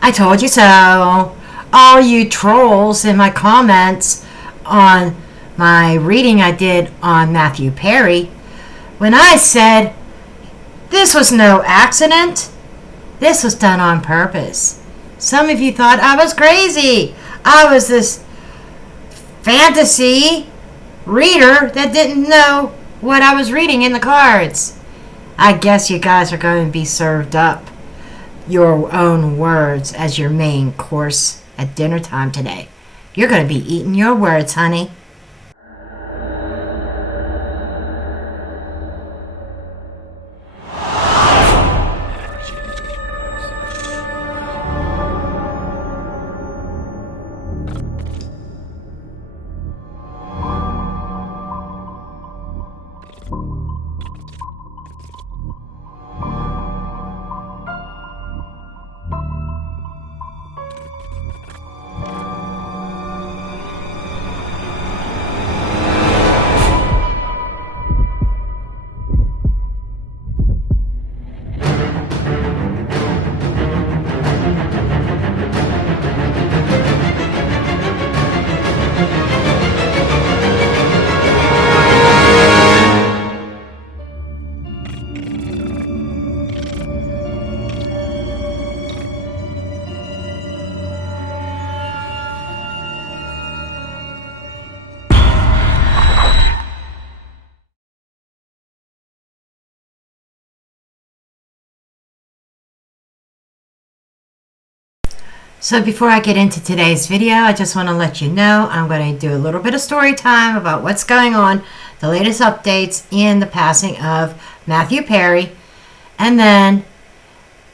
I told you so. All you trolls in my comments on my reading I did on Matthew Perry, when I said this was no accident, this was done on purpose. Some of you thought I was crazy. I was this fantasy reader that didn't know what I was reading in the cards. I guess you guys are going to be served up your own words as your main course at dinner time today. You're going to be eating your words, honey. So before I get into today's video, I just want to let you know I'm going to do a little bit of story time about what's going on, the latest updates in the passing of Matthew Perry. And then,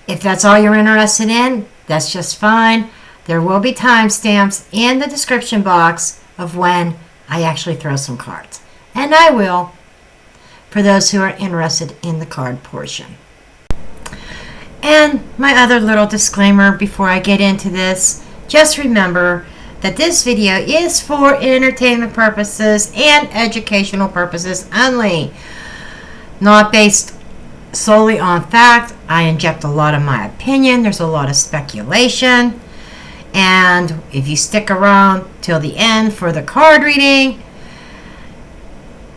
if that's all you're interested in, that's just fine. There will be timestamps in the description box of when I actually throw some cards. And I will, for those who are interested in the card portion. And my other little disclaimer before I get into this, just remember that this video is for entertainment purposes and educational purposes only. Not based solely on fact. I inject a lot of my opinion. There's a lot of speculation. And if you stick around till the end for the card reading,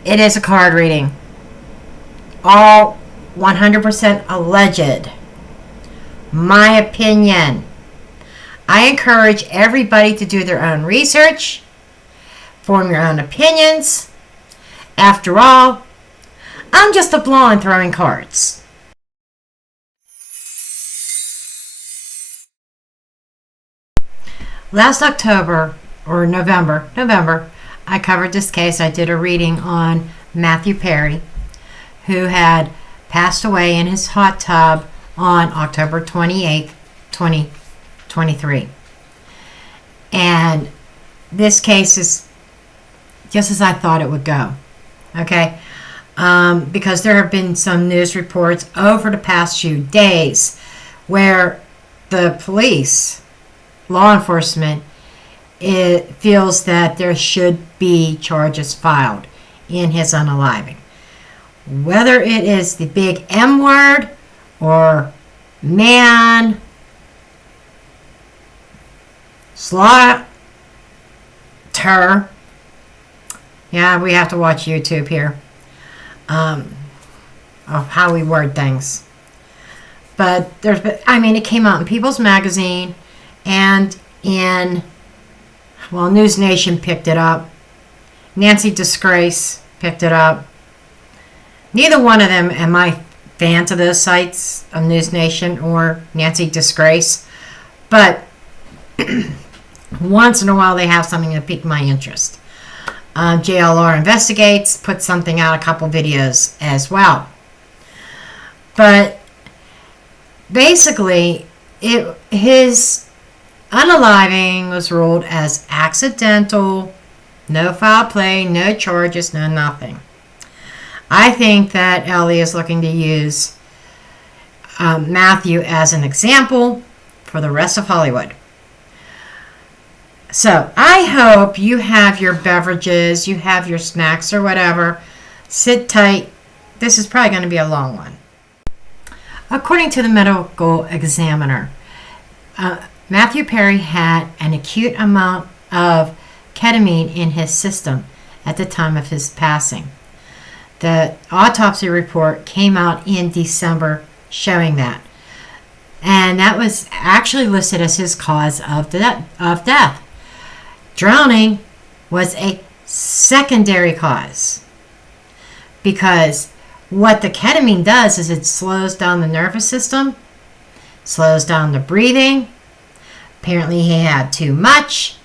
it is a card reading. All 100% alleged. My opinion. I encourage everybody to do their own research, form your own opinions. After all, I'm just a blonde throwing cards. Last October, or November, I covered this case. I did a reading on Matthew Perry, who had passed away in his hot tub on October 28th, 2023. And this case is just as I thought it would go. Okay? Because there have been some news reports over the past few days where the police, law enforcement, it feels that there should be charges filed in his unaliving. Whether it is the big M word or man, slaughter. Yeah, we have to watch YouTube here. Of how we word things. But it came out in People's Magazine and in, News Nation picked it up. Nancy Disgrace picked it up. Neither one of them am I fans of those sites, of News Nation or Nancy Disgrace, but once in a while they have something that piques my interest. JLR Investigates put something out, a couple videos as well. But basically, his unaliving was ruled as accidental, no foul play, no charges, no nothing. I think that Ellie is looking to use Matthew as an example for the rest of Hollywood. So I hope you have your beverages, you have your snacks or whatever. Sit tight. This is probably going to be a long one. According to the medical examiner, Matthew Perry had an acute amount of ketamine in his system at the time of his passing. The autopsy report came out in December showing that. And that was actually listed as his cause of death. Drowning was a secondary cause, because what the ketamine does is it slows down the nervous system, slows down the breathing. Apparently he had too much.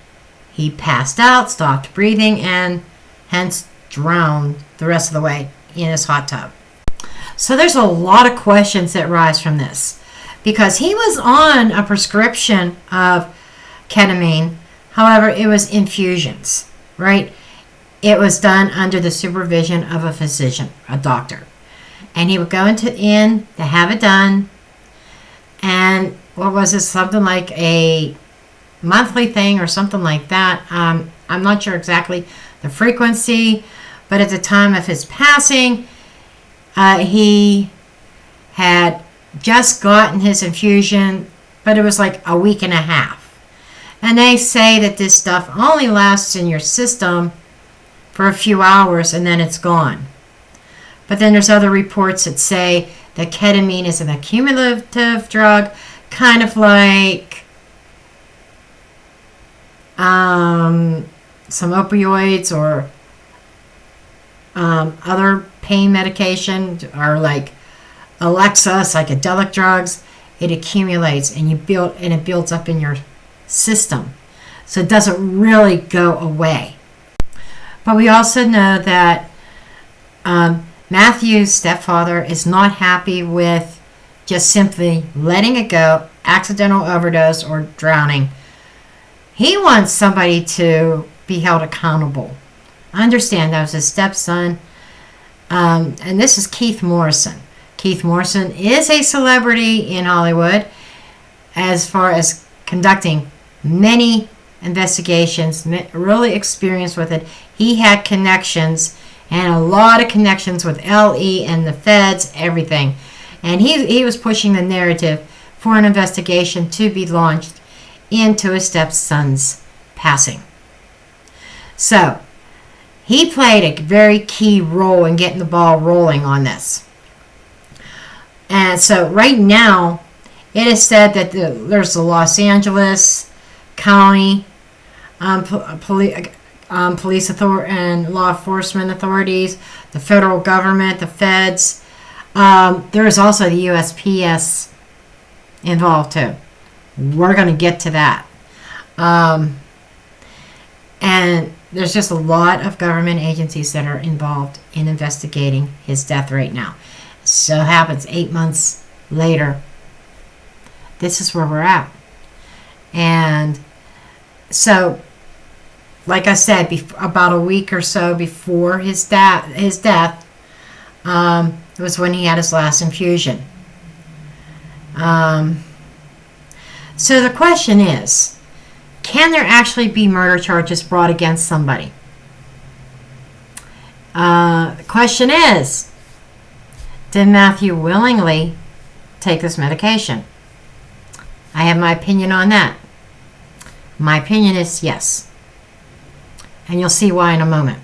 He passed out, stopped breathing, and hence drowned the rest of the way in his hot tub. So there's a lot of questions that rise from this, because he was on a prescription of ketamine. However, it was infusions, right? It was done under the supervision of a physician, a doctor. And he would go in to have it done. And what was it? Something like a monthly thing or something like that. I'm not sure exactly the frequency, but at the time of his passing, he had just gotten his infusion, but it was like a week and a half. And they say that this stuff only lasts in your system for a few hours and then it's gone. But then there's other reports that say that ketamine is an accumulative drug, kind of like some opioids or other pain medication, or like Alexa, psychedelic drugs. It accumulates and it builds up in your system, so it doesn't really go away. But we also know that Matthew's stepfather is not happy with just simply letting it go, accidental overdose or drowning. He wants somebody to be held accountable. Understand that was his stepson, and this is Keith Morrison. Keith Morrison is a celebrity in Hollywood as far as conducting many investigations, really experienced with it. He had connections, and a lot of connections with LE and the feds, everything. And he was pushing the narrative for an investigation to be launched into his stepson's passing. So he played a very key role in getting the ball rolling on this. And so right now, it is said that there's the Los Angeles County police authority and law enforcement authorities, the federal government, the feds. There is also the USPS involved too. We're going to get to that. And there's just a lot of government agencies that are involved in investigating his death right now. So happens 8 months later. This is where we're at. And so, like I said, about a week or so before his death, was when he had his last infusion. So the question is, can there actually be murder charges brought against somebody? The question is, did Matthew willingly take this medication? I have my opinion on that. My opinion is yes. And you'll see why in a moment.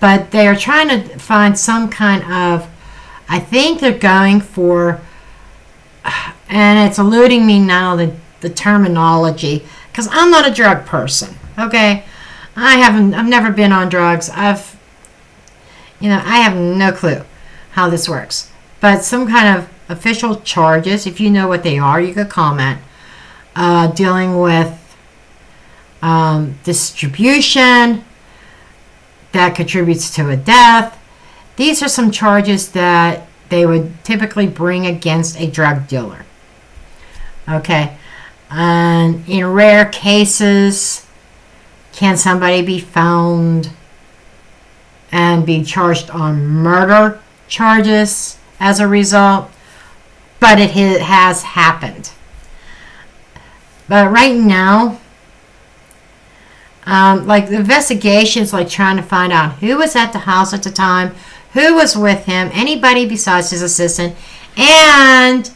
But they are trying to find some kind of, I think they're going for, and it's eluding me now, the terminology, because I'm not a drug person, okay? I've never been on drugs. I have no clue how this works. But some kind of official charges, if you know what they are, you could comment, dealing with distribution that contributes to a death. These are some charges that they would typically bring against a drug dealer. Okay. And in rare cases, can somebody be found and be charged on murder charges as a result? But it has happened. But right now, like the investigations, like trying to find out who was at the house at the time, who was with him, anybody besides his assistant, and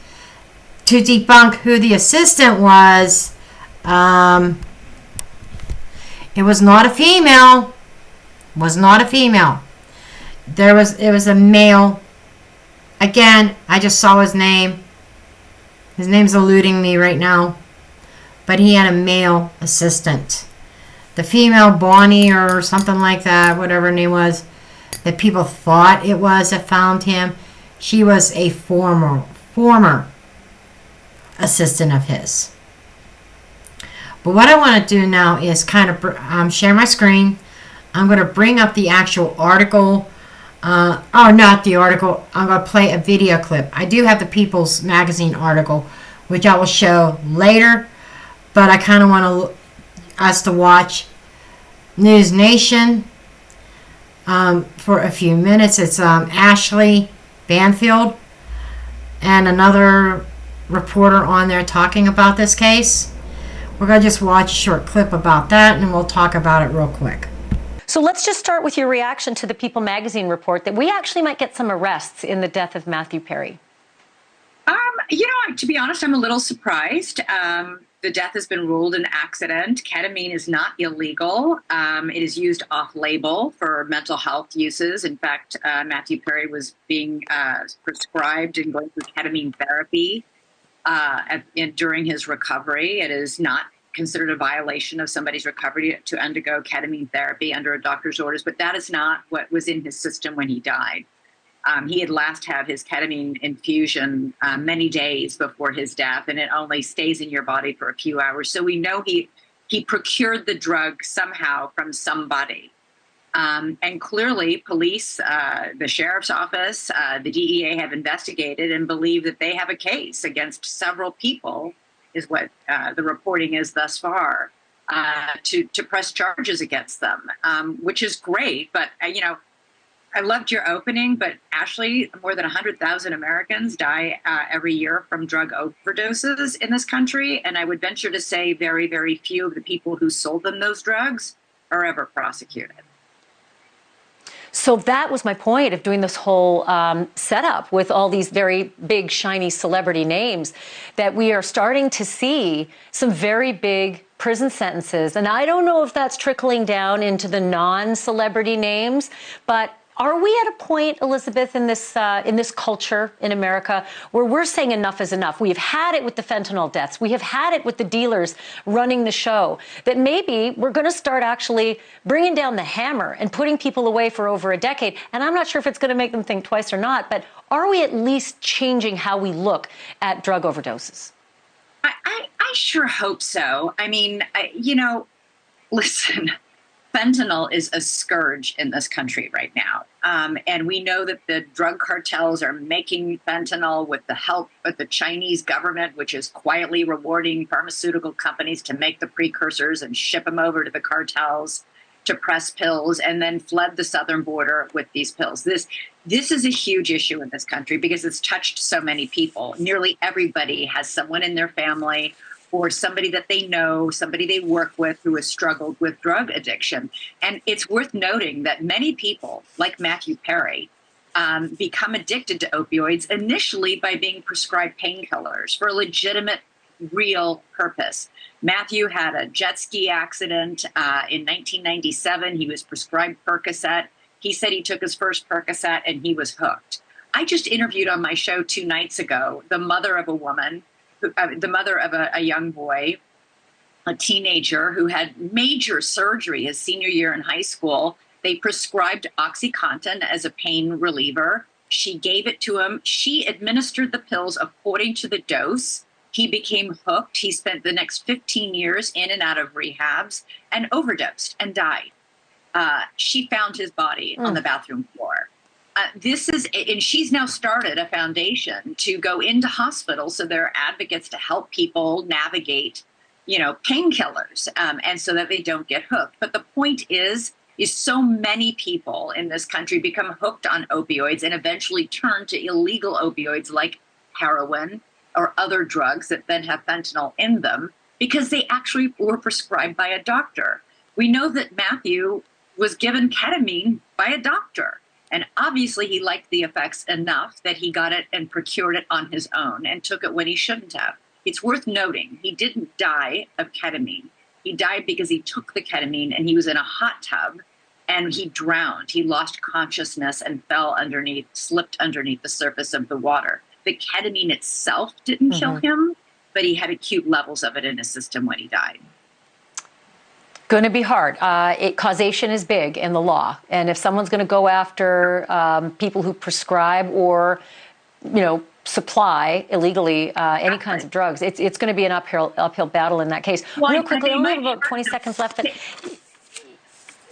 to debunk who the assistant was, it was not a female. Was not a female. It was a male. Again, I just saw his name. His name's eluding me right now. But he had a male assistant. The female Bonnie or something like that, whatever her name was, that people thought it was that found him, she was a former assistant of his. But what I want to do now is kind of share my screen. I'm going to bring up the actual article. Not the article. I'm going to play a video clip. I do have the People's Magazine article, which I will show later. But I kind of want us to watch News Nation for a few minutes. It's Ashley Banfield and another reporter on there talking about this case. We're going to just watch a short clip about that, and we'll talk about it real quick. So let's just start with your reaction to the People Magazine report that we actually might get some arrests in the death of Matthew Perry. To be honest, I'm a little surprised. The death has been ruled an accident. Ketamine is not illegal. It is used off-label for mental health uses. In fact, Matthew Perry was being prescribed and going through ketamine therapy during his recovery. It is not considered a violation of somebody's recovery to undergo ketamine therapy under a doctor's orders, but that is not what was in his system when he died. He had last had his ketamine infusion many days before his death, and it only stays in your body for a few hours. So we know he procured the drug somehow from somebody. And clearly police, the sheriff's office, the DEA have investigated and believe that they have a case against several people, is what the reporting is thus far, to press charges against them, which is great. But, I loved your opening, but Ashley, more than 100,000 Americans die every year from drug overdoses in this country. And I would venture to say very, very few of the people who sold them those drugs are ever prosecuted. So that was my point of doing this whole setup with all these very big, shiny celebrity names, that we are starting to see some very big prison sentences. And I don't know if that's trickling down into the non-celebrity names, but are we at a point, Elizabeth, in this culture in America where we're saying enough is enough? We've had it with the fentanyl deaths. We have had it with the dealers running the show, that maybe we're going to start actually bringing down the hammer and putting people away for over a decade. And I'm not sure if it's going to make them think twice or not, but are we at least changing how we look at drug overdoses? I sure hope so. I mean, listen, fentanyl is a scourge in this country right now. And we know that the drug cartels are making fentanyl with the help of the Chinese government, which is quietly rewarding pharmaceutical companies to make the precursors and ship them over to the cartels to press pills, and then fled the southern border with these pills. This is a huge issue in this country because it's touched so many people. Nearly everybody has someone in their family or somebody that they know, somebody they work with who has struggled with drug addiction. And it's worth noting that many people, like Matthew Perry, become addicted to opioids initially by being prescribed painkillers for a legitimate, real purpose. Matthew had a jet ski accident in 1997. He was prescribed Percocet. He said he took his first Percocet and he was hooked. I just interviewed on my show 2 nights ago the mother of a woman, the mother of a young boy, a teenager who had major surgery his senior year in high school. They prescribed OxyContin as a pain reliever. She gave it to him. She administered the pills according to the dose. He became hooked. He spent the next 15 years in and out of rehabs and overdosed and died. She found his body on the bathroom floor. And she's now started a foundation to go into hospitals so there are advocates to help people navigate, painkillers, and so that they don't get hooked. But the point is so many people in this country become hooked on opioids and eventually turn to illegal opioids like heroin or other drugs that then have fentanyl in them because they actually were prescribed by a doctor. We know that Matthew was given ketamine by a doctor. And obviously he liked the effects enough that he got it and procured it on his own and took it when he shouldn't have. It's worth noting, he didn't die of ketamine. He died because he took the ketamine and he was in a hot tub and he drowned. He lost consciousness and slipped underneath the surface of the water. The ketamine itself didn't kill him, but he had acute levels of it in his system when he died. Going to be hard. Causation is big in the law. And if someone's going to go after people who prescribe or, supply illegally any kinds of drugs, it's going to be an uphill battle in that case. Well, real quickly, I only have about 20 seconds left. But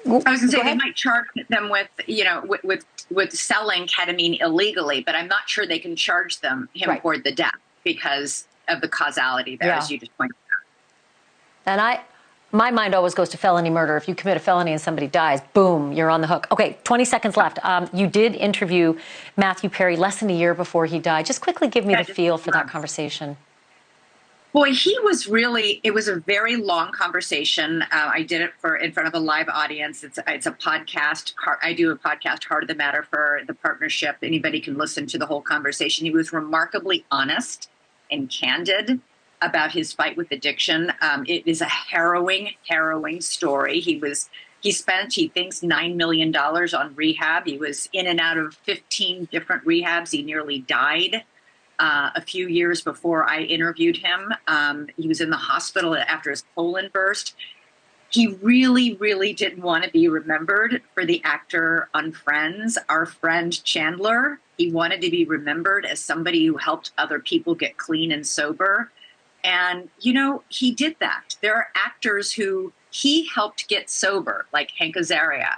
I was going to say they might charge them with, with selling ketamine illegally, but I'm not sure they can charge him for the death because of the causality there, as you just pointed out. And my mind always goes to felony murder. If you commit a felony and somebody dies, boom, you're on the hook. Okay, 20 seconds left. You did interview Matthew Perry less than a year before he died. Just quickly give me the feel for that conversation. Boy, it was a very long conversation. I did it in front of a live audience. It's a podcast. I do a podcast, Heart of the Matter, for the partnership. Anybody can listen to the whole conversation. He was remarkably honest and candid about his fight with addiction. It is a harrowing story. He thinks $9 million on rehab. He was in and out of 15 different rehabs. He nearly died a few years before I interviewed him. He was in the hospital after his colon burst. He really, really didn't want to be remembered for the actor on Friends, our friend Chandler. He wanted to be remembered as somebody who helped other people get clean and sober. And, he did that. There are actors who he helped get sober, like Hank Azaria.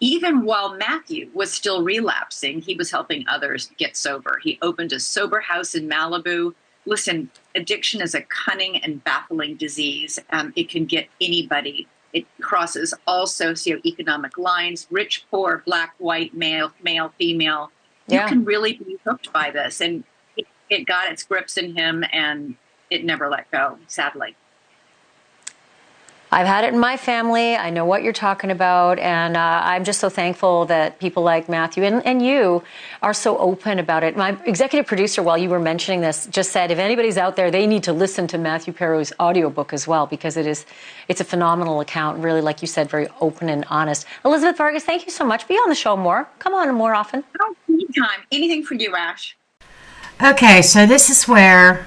Even while Matthew was still relapsing, he was helping others get sober. He opened a sober house in Malibu. Listen, addiction is a cunning and baffling disease. It can get anybody. It crosses all socioeconomic lines, rich, poor, black, white, male, female. You can really be hooked by this. And it got its grips in him, and it never let go, sadly. I've had it in my family. I know what you're talking about. And I'm just so thankful that people like Matthew and you are so open about it. My executive producer, while you were mentioning this, just said, if anybody's out there, they need to listen to Matthew Perry's audiobook as well, because it's a phenomenal account. Really, like you said, very open and honest. Elizabeth Vargas, thank you so much. Be on the show more. Come on more often. Oh, anytime. Anything for you, Ash. Okay, so this is where...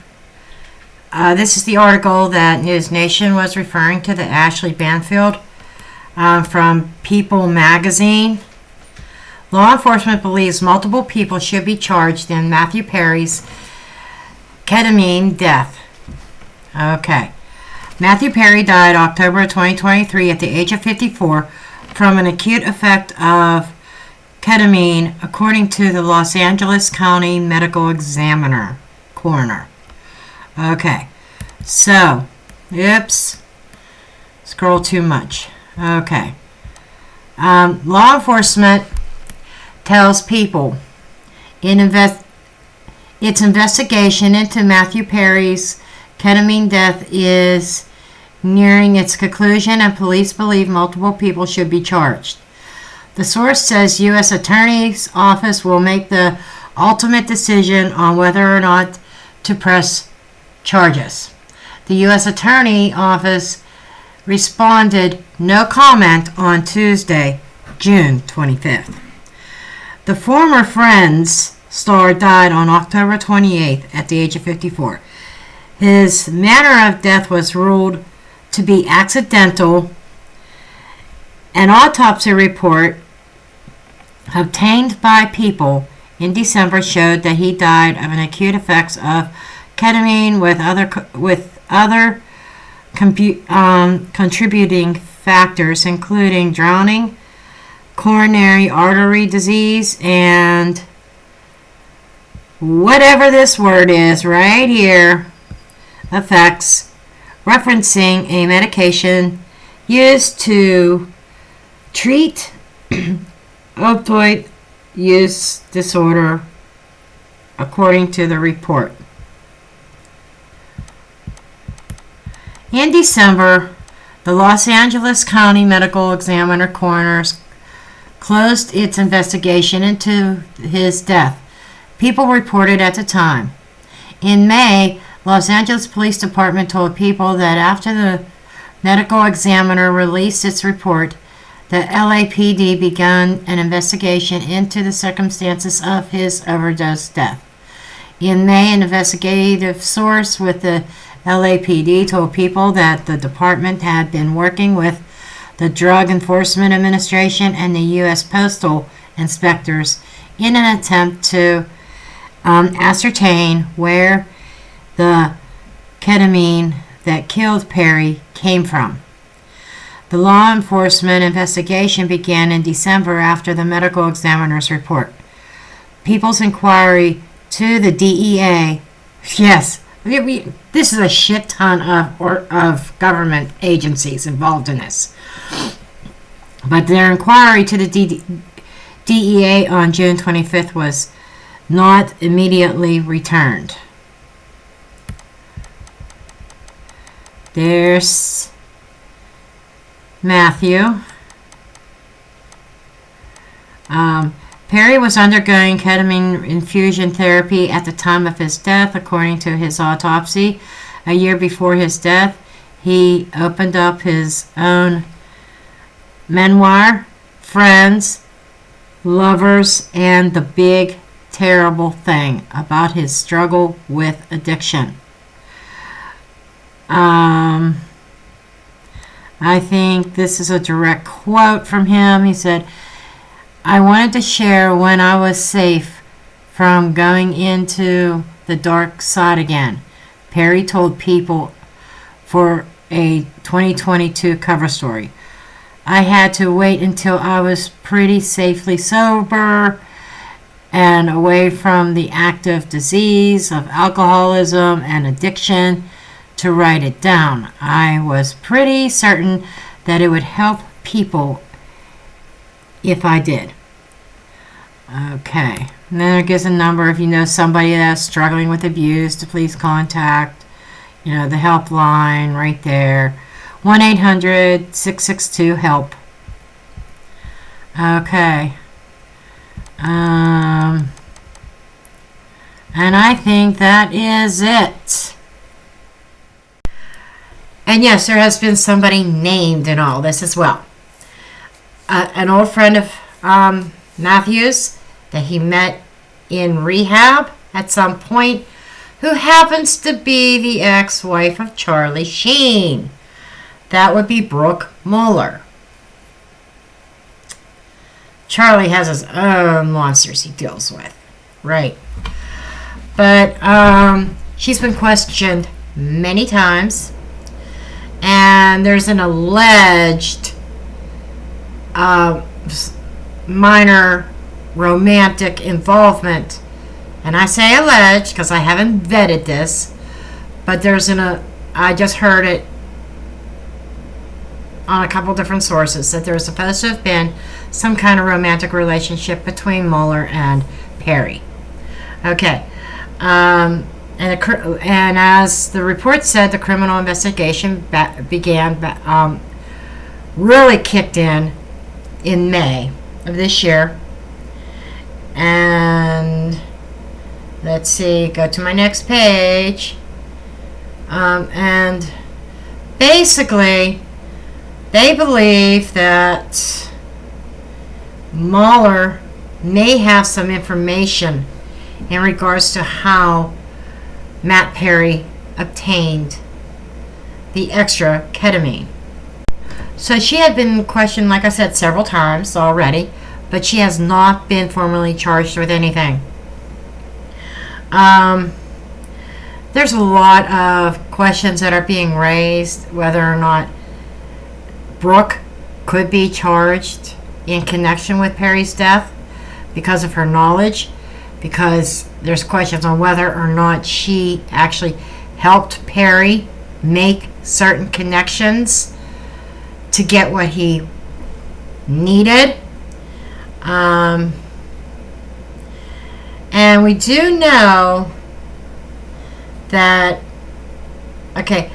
this is the article that News Nation was referring to, the Ashley Banfield from People magazine. Law enforcement believes multiple people should be charged in Matthew Perry's ketamine death. Okay. Matthew Perry died October 2023 at the age of 54 from an acute effect of ketamine, according to the Los Angeles County Medical Examiner, coroner. Okay, so, oops, scroll too much. Okay, law enforcement tells People its investigation into Matthew Perry's ketamine death is nearing its conclusion, and police believe multiple people should be charged. The source says U.S. Attorney's Office will make the ultimate decision on whether or not to press charges. The U.S. Attorney Office responded no comment on Tuesday, June 25th. The former Friends star died on October 28th at the age of 54. His manner of death was ruled to be accidental. An autopsy report obtained by People in December showed that he died of an acute effects of ketamine with other contributing factors, including drowning, coronary artery disease, and whatever this word is right here, effects, referencing a medication used to treat opioid use disorder, according to the report. In December, the Los Angeles County Medical Examiner coroner's closed its investigation into his death. People reported at the time. In May, Los Angeles Police Department told people that after the medical examiner released its report, the LAPD began an investigation into the circumstances of his overdose death. In May, an investigative source with the LAPD told people that the department had been working with the Drug Enforcement Administration and the U.S. Postal Inspectors in an attempt to ascertain where the ketamine that killed Perry came from. The law enforcement investigation began in December after the medical examiner's report. People's inquiry to the DEA, yes, this is a shit ton of government agencies involved in this. But their inquiry to the DEA on June 25th was not immediately returned. There's Matthew. Perry was undergoing ketamine infusion therapy at the time of his death, according to his autopsy. A year before his death, he opened up his own memoir, Friends, Lovers, and the Big Terrible Thing, about his struggle with addiction. I think this is a direct quote from him. He said, "I wanted to share when I was safe from going into the dark side again," Perry told People for a 2022 cover story. "I had to wait until I was pretty safely sober and away from the active disease of alcoholism and addiction to write it down. I was pretty certain that it would help people if I did." Okay. And then it gives a number if you know somebody that's struggling with abuse to please contact, the helpline right there. 1-800-662-HELP. Okay. And I think that is it. And yes, there has been somebody named in all this as well. An old friend of Matthew's that he met in rehab at some point, who happens to be the ex-wife of Charlie Sheen. That would be Brooke Mueller. Charlie has his own monsters he deals with, right? But she's been questioned many times, and there's an alleged minor romantic involvement. And I say alleged because I haven't vetted this, but I just heard it on a couple different sources that there was supposed to have been some kind of romantic relationship between Mueller and Perry. Okay. And as the report said, the criminal investigation really kicked in May of this year. And let's see, go to my next page. And basically, they believe that Mueller may have some information in regards to how Matt Perry obtained the extra ketamine. So she had been questioned, like I said, several times already, but she has not been formally charged with anything. There's a lot of questions that are being raised, whether or not Brooke could be charged in connection with Perry's death because of her knowledge, because there's questions on whether or not she actually helped Perry make certain connections to get what he needed. And we do know that, okay,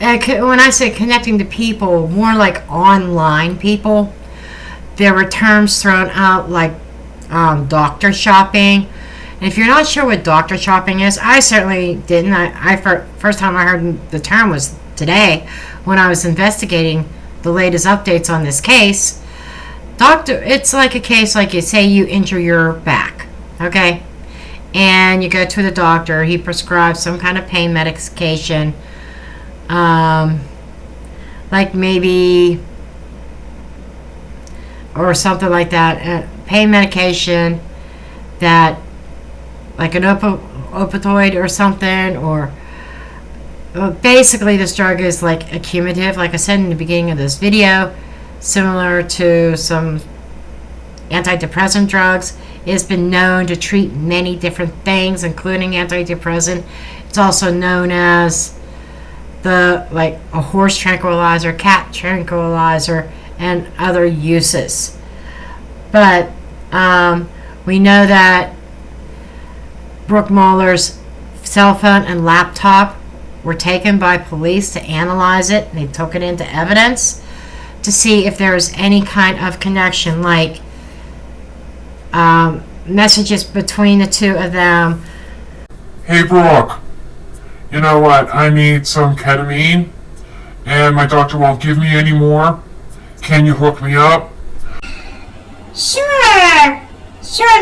when I say connecting to people, more like online people, there were terms thrown out like doctor shopping. And if you're not sure what doctor shopping is, I certainly didn't. First time I heard the term was today when I was investigating the latest updates on this case. It's like a case like you say you injure your back, okay? And you go to the doctor, he prescribes some kind of pain medication, like maybe, or something like that, pain medication that, like an opioid or something, or basically this drug is like accumulative, like I said in the beginning of this video, similar to some antidepressant drugs. It's been known to treat many different things, including antidepressant. It's also known as like a horse tranquilizer, cat tranquilizer, and other uses. But we know that Brooke Mueller's cell phone and laptop were taken by police to analyze it. They took it into evidence to see if there was any kind of connection, like messages between the two of them. Hey Brooke, you know what? I need some ketamine, and my doctor won't give me any more. Can you hook me up? Sure,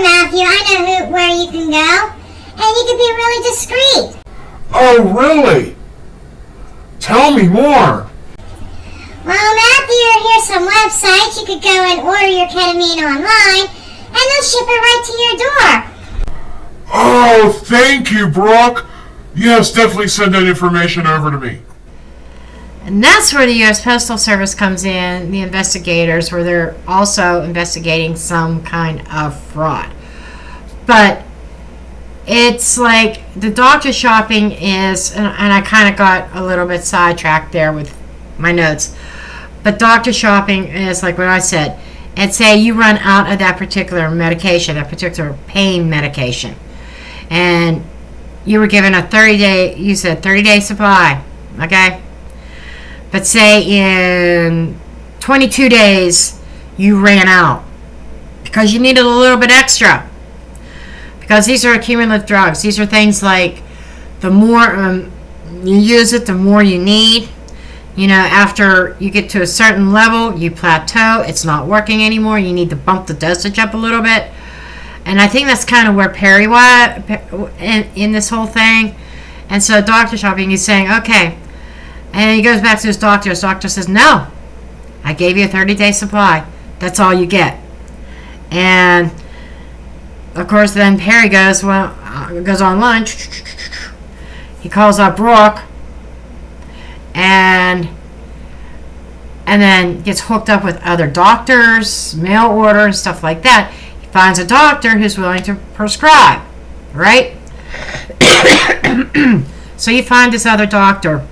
Matthew. I know where you can go, and you can be really discreet. Oh, really? Tell me more. Well, Matthew, here's some websites. You could go and order your ketamine online, and they'll ship it right to your door. Oh, thank you, Brooke. Yes, definitely send that information over to me. And that's where the U.S. Postal Service comes in, the investigators, where they're also investigating some kind of fraud. But it's like the doctor shopping is, and I kind of got a little bit sidetracked there with my notes, but doctor shopping is like what I said. And say you run out of that particular medication, that particular pain medication, and you were given a 30-day supply, okay? But say in 22 days you ran out because you needed a little bit extra. Because these are cumulative drugs. These are things like the more you use it, the more you need. You know, after you get to a certain level, you plateau. It's not working anymore. You need to bump the dosage up a little bit. And I think that's kind of where Perry was in this whole thing. And so doctor shopping, he's saying, okay. And he goes back to his doctor. His doctor says, no, I gave you a 30-day supply. That's all you get. And of course, then Perry goes online. He calls up Brooke, and then gets hooked up with other doctors, mail order, and stuff like that. He finds a doctor who's willing to prescribe, right? So you find this other doctor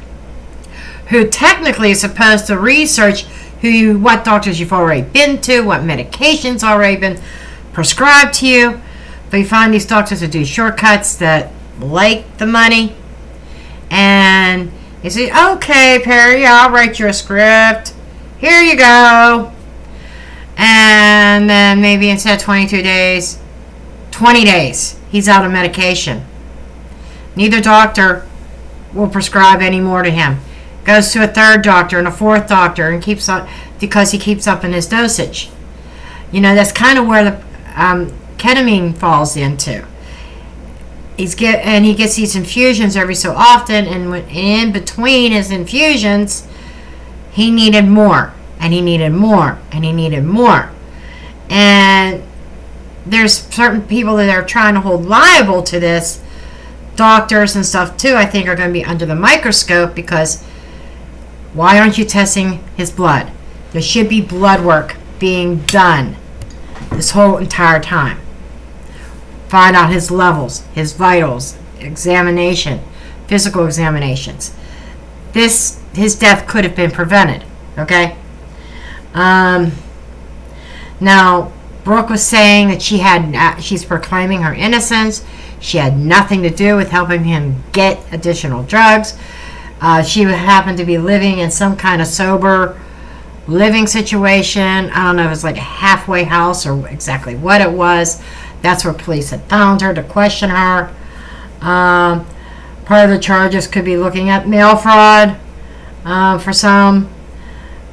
who technically is supposed to research what doctors you've already been to, what medications already been prescribed to you. But you find these doctors who do shortcuts that like the money. And you say, okay, Perry, I'll write you a script. Here you go. And then maybe instead of 22 days, 20 days, he's out of medication. Neither doctor will prescribe any more to him. Goes to a third doctor and a fourth doctor and keeps on, because he keeps up in his dosage. You know, that's kind of where the ketamine falls into. He gets these infusions every so often, and in between his infusions, he needed more, and he needed more, and he needed more. And there's certain people that are trying to hold liable to this, doctors and stuff too, I think are going to be under the microscope, because why aren't you testing his blood? There should be blood work being done this whole entire time. Find out his levels, his vitals, examination, physical examinations. His death could have been prevented, okay? Now, Brooke was saying that she's proclaiming her innocence. She had nothing to do with helping him get additional drugs. She happened to be living in some kind of sober living situation. I don't know if it was like a halfway house or exactly what it was. That's where police had found her to question her. Part of the charges could be looking at mail fraud for some,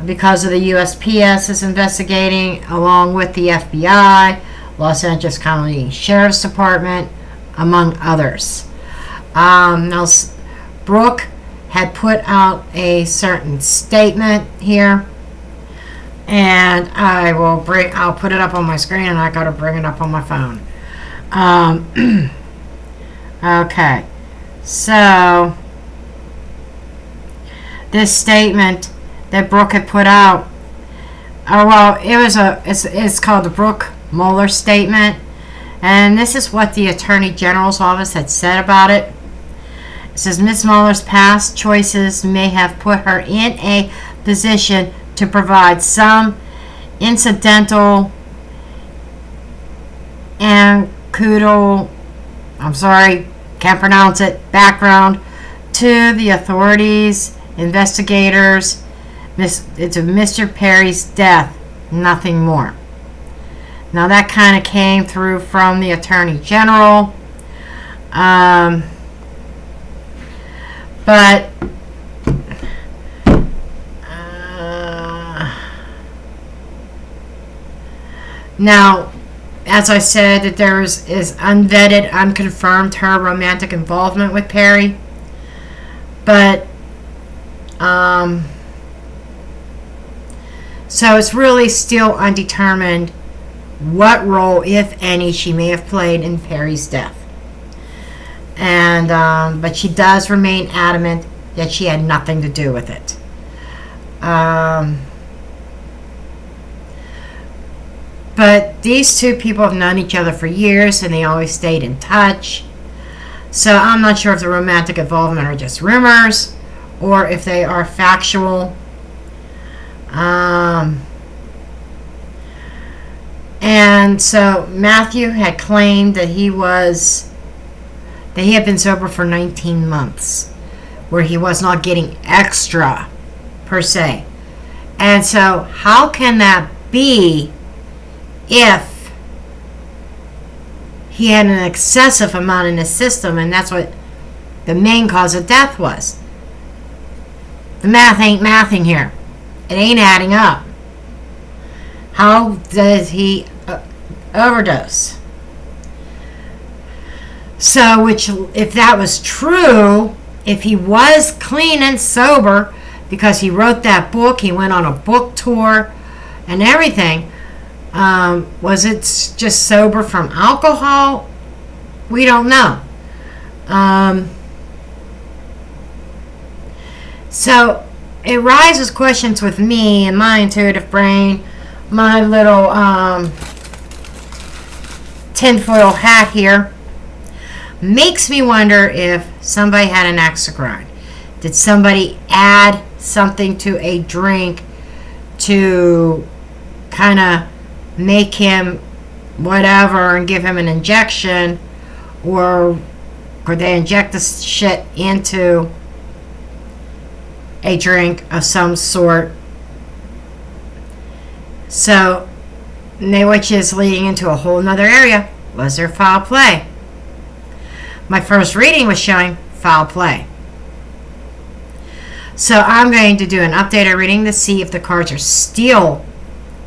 because of the USPS is investigating, along with the FBI, Los Angeles County Sheriff's Department, among others. Now, Brooke had put out a certain statement here, and I'll put it up on my screen, and I gotta bring it up on my phone. Okay, so this statement that Brooke had put out, it's called the Brooke Mueller statement, and this is what the Attorney General's office had said about it. It says Ms. Mueller's past choices may have put her in a position to provide some incidental and can't pronounce it, background to the authorities, investigators, into Mr. Perry's death, nothing more. Now that kind of came through from the Attorney General. But now, as I said, that there is unvetted, unconfirmed her romantic involvement with Perry. But so it's really still undetermined what role, if any, she may have played in Perry's death. And but she does remain adamant that she had nothing to do with it. But these two people have known each other for years, and they always stayed in touch. So I'm not sure if the romantic involvement are just rumors or if they are factual. And so Matthew had claimed that he had been sober for 19 months, where he was not getting extra per se. And so how can that be if he had an excessive amount in his system, and that's what the main cause of death was? The math ain't mathing here. It ain't adding up. How does he overdose? So, if that was true, if he was clean and sober, because he wrote that book, he went on a book tour and everything, was it just sober from alcohol? We don't know. So it raises questions with me and my intuitive brain, my little tinfoil hat here. Makes me wonder if somebody had an axe to grind. Did somebody add something to a drink to kind of make him whatever and give him an injection, or could they inject this shit into a drink of some sort? So, which is leading into a whole nother area. Was there foul play? My first reading was showing foul play. So I'm going to do an updated reading to see if the cards are still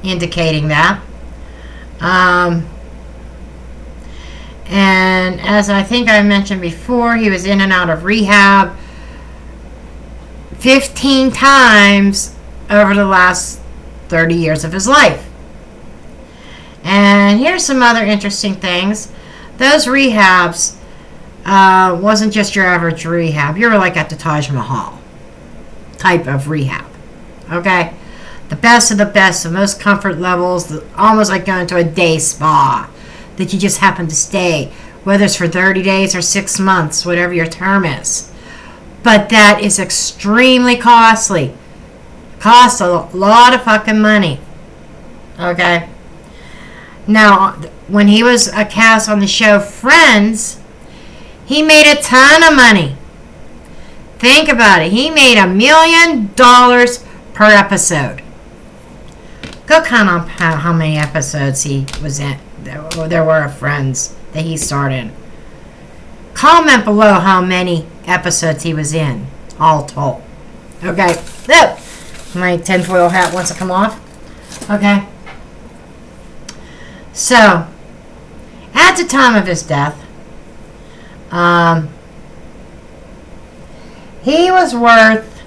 indicating that. And as I think I mentioned before, he was in and out of rehab 15 times over the last 30 years of his life. And here's some other interesting things. Those rehabs wasn't just your average rehab. You were like at the Taj Mahal type of rehab. Okay? The best of the best, the most comfort levels, almost like going to a day spa that you just happen to stay, whether it's for 30 days or 6 months, whatever your term is. But that is extremely costly. Costs a lot of fucking money. Okay? Now, when he was a cast on the show Friends, he made a ton of money. Think about it. He made $1 million per episode. Go count on how many episodes he was in. There were of Friends that he starred in. Comment below how many episodes he was in, all told. Okay. Yep. My tinfoil hat wants to come off. Okay. So, at the time of his death, he was worth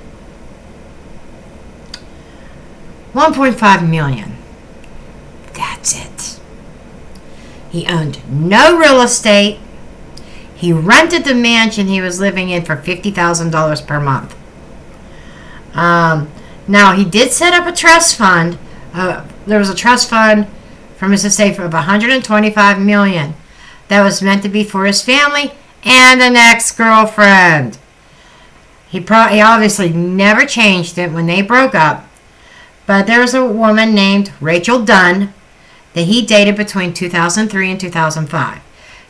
$1.5 million. That's it. He owned no real estate. He rented the mansion he was living in for $50,000 per month. Now, he did set up a trust fund. There was a trust fund from his estate of $125 million that was meant to be for his family and an ex-girlfriend. He obviously never changed it when they broke up. But there was a woman named Rachel Dunn that he dated between 2003 and 2005.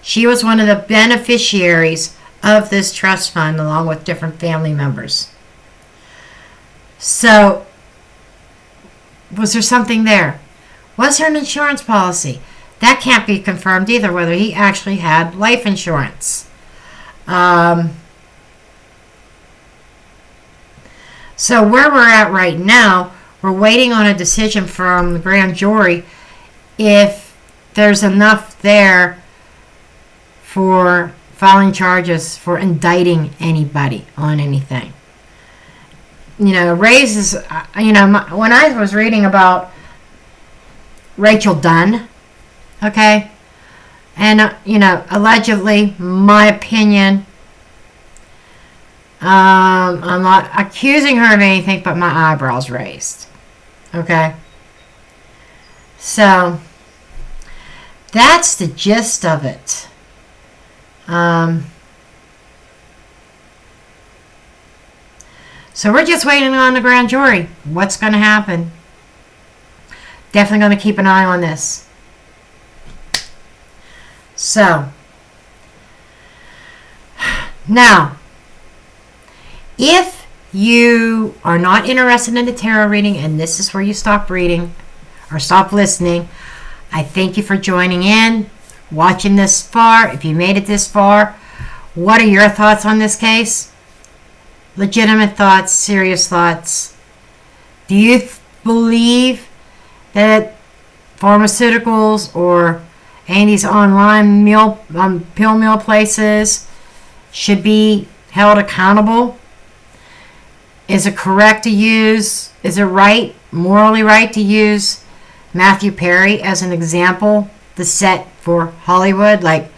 She was one of the beneficiaries of this trust fund along with different family members. So, was there something there? Was there an insurance policy? That can't be confirmed either, whether he actually had life insurance. So where we're at right now, we're waiting on a decision from the grand jury if there's enough there for filing charges for indicting anybody on anything. You know, raises, when I was reading about Rachel Dunn, okay, and, allegedly, my opinion, I'm not accusing her of anything but my eyebrows raised, okay? So, that's the gist of it. So we're just waiting on the grand jury. What's going to happen? Definitely going to keep an eye on this. So, now, if you are not interested in the tarot reading and this is where you stop reading or stop listening, I thank you for joining in, watching this far. If you made it this far, what are your thoughts on this case? Legitimate thoughts, serious thoughts. Do you believe that pharmaceuticals or any of these online pill mill places should be held accountable? Is it correct to use, is it right, morally right to use Matthew Perry as an example, the set for Hollywood? Like,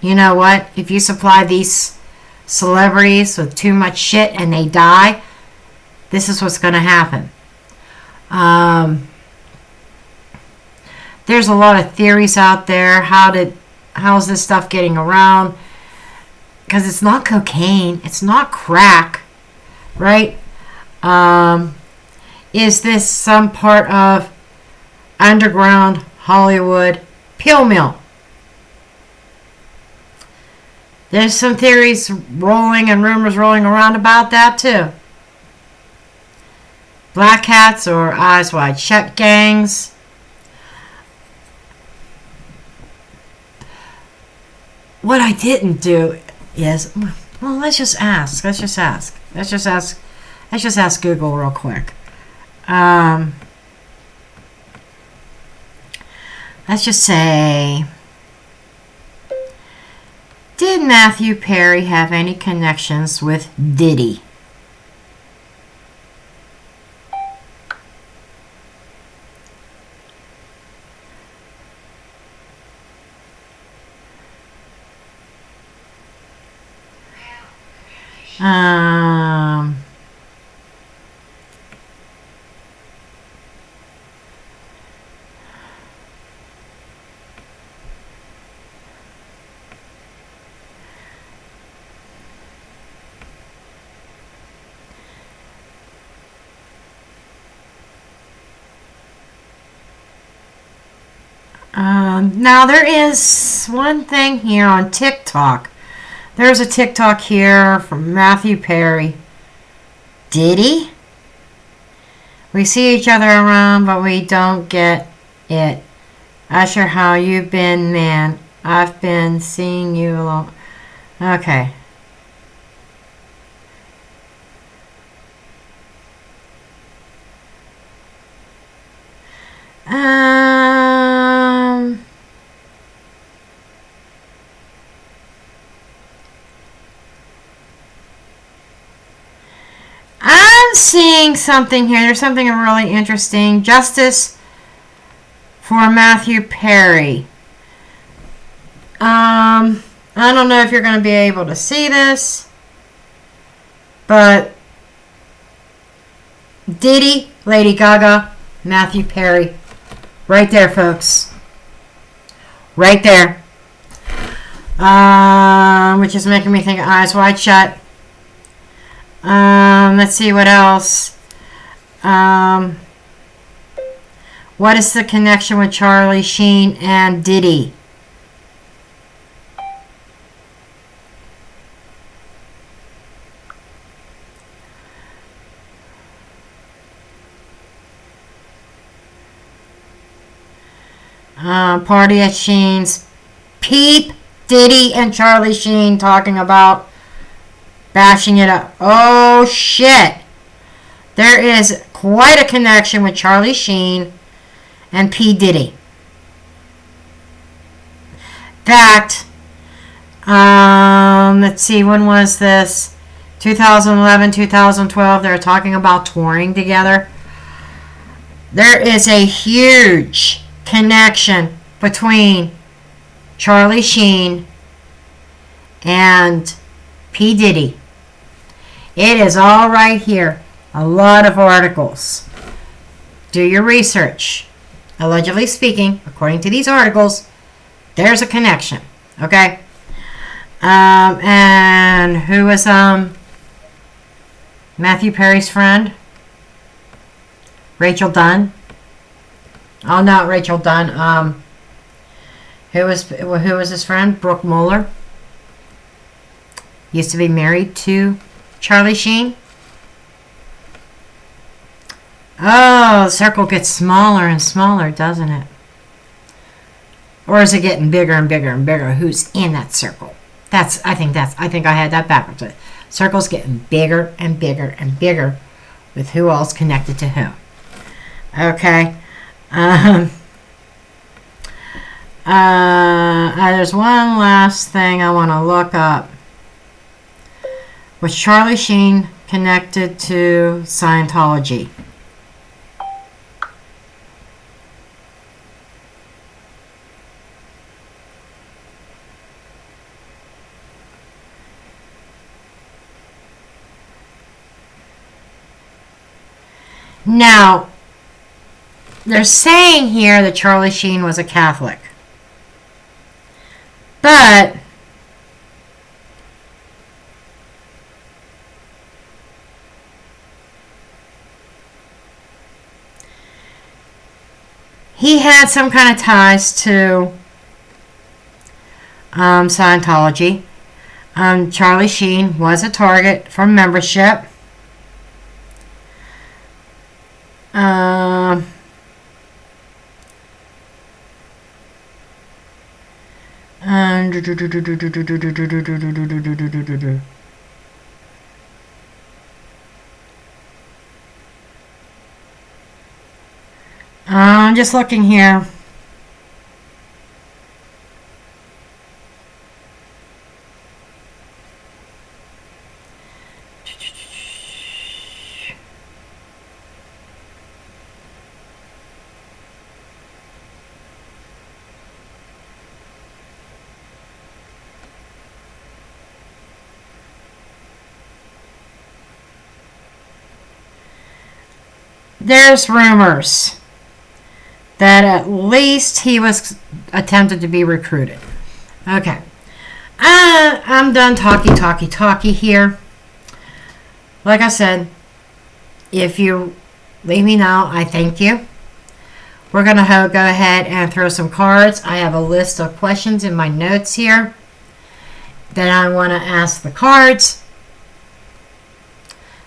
you know what, if you supply these celebrities with too much shit and they die, this is what's going to happen. There's a lot of theories out there. How's this stuff getting around? Because it's not cocaine, it's not crack, right? Is this some part of underground Hollywood pill mill? There's some theories rolling and rumors rolling around about that too. Black hats or eyes wide shut gangs. What I didn't do is, well, let's just ask Google real quick. Let's just say, did Matthew Perry have any connections with Diddy? Now there is one thing here on TikTok. There's a TikTok here from Matthew Perry. Did he? We see each other around, but we don't get it. Usher, how you been, man? I've been seeing you along. Okay. I'm seeing something here. There's something really interesting. Justice for Matthew Perry. I don't know if you're going to be able to see this, but Diddy, Lady Gaga, Matthew Perry. Right there, folks. Right there. Which is making me think Eyes Wide Shut. Let's see what else. What is the connection with Charlie Sheen and Diddy? Party at Sheen's. Peep, Diddy, and Charlie Sheen talking about bashing it up. Oh, shit. There is quite a connection with Charlie Sheen and P. Diddy. Fact, let's see, when was this? 2011, 2012. They were talking about touring together. There is a huge connection between Charlie Sheen and P. Diddy. It is all right here. A lot of articles. Do your research. Allegedly speaking, according to these articles, there's a connection. Okay? And who was Matthew Perry's friend? Rachel Dunn. Oh, not Rachel Dunn. Who was his friend? Brooke Mueller. Used to be married to Charlie Sheen. Oh, the circle gets smaller and smaller, doesn't it? Or is it getting bigger and bigger and bigger? Who's in that circle? I think I had that backwards. Circle's getting bigger and bigger and bigger with who else connected to who. Okay. There's one last thing I want to look up. Was Charlie Sheen connected to Scientology? Now, they're saying here that Charlie Sheen was a Catholic. But he had some kind of ties to Scientology. Charlie Sheen was a target for membership. I'm just looking here. There's rumors that at least he was attempted to be recruited. Okay. I'm done talky here. Like I said, if you leave me now, I thank you. We're going to go ahead and throw some cards. I have a list of questions in my notes here that I want to ask the cards.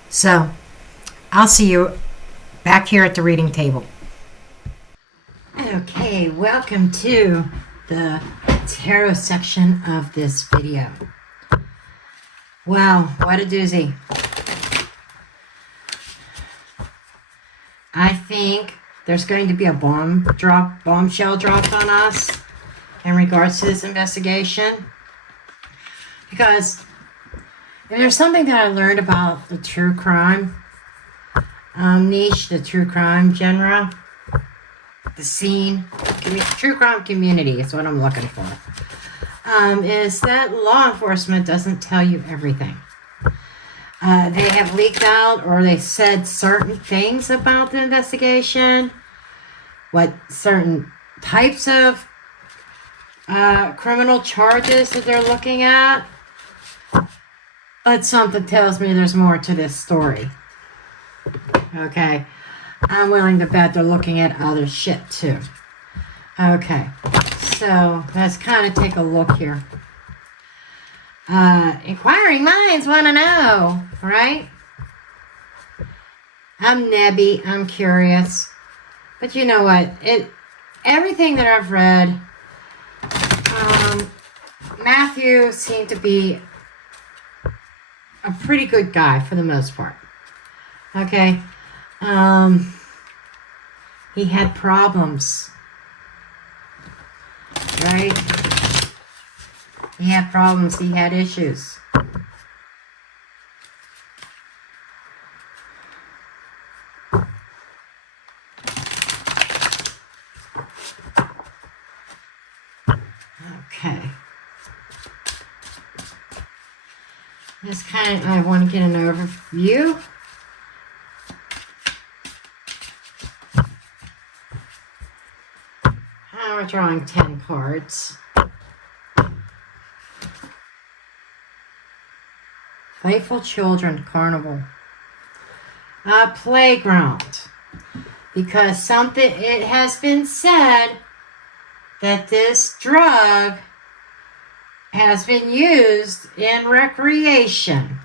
So, I'll see you back here at the reading table. Okay, welcome to the tarot section of this video. Wow, what a doozy. I think there's going to be a bombshell dropped on us in regards to this investigation. Because if there's something that I learned about the true crime niche, the true crime genre, the scene, true crime community is what I'm looking for, is that law enforcement doesn't tell you everything. They have leaked out, or they said certain things about the investigation, what certain types of criminal charges that they're looking at. But something tells me there's more to this story. Okay. I'm willing to bet they're looking at other shit too. Okay. So let's kind of take a look here. Inquiring minds want to know, right? I'm nebby. I'm curious. But you know what? Everything that I've read, Matthew seemed to be a pretty good guy for the most part. Okay. He had problems. Right? He had problems. He had issues. Okay. I want to get an overview. We're drawing 10 cards. Playful children carnival. Playground. Because it has been said that this drug has been used in recreation.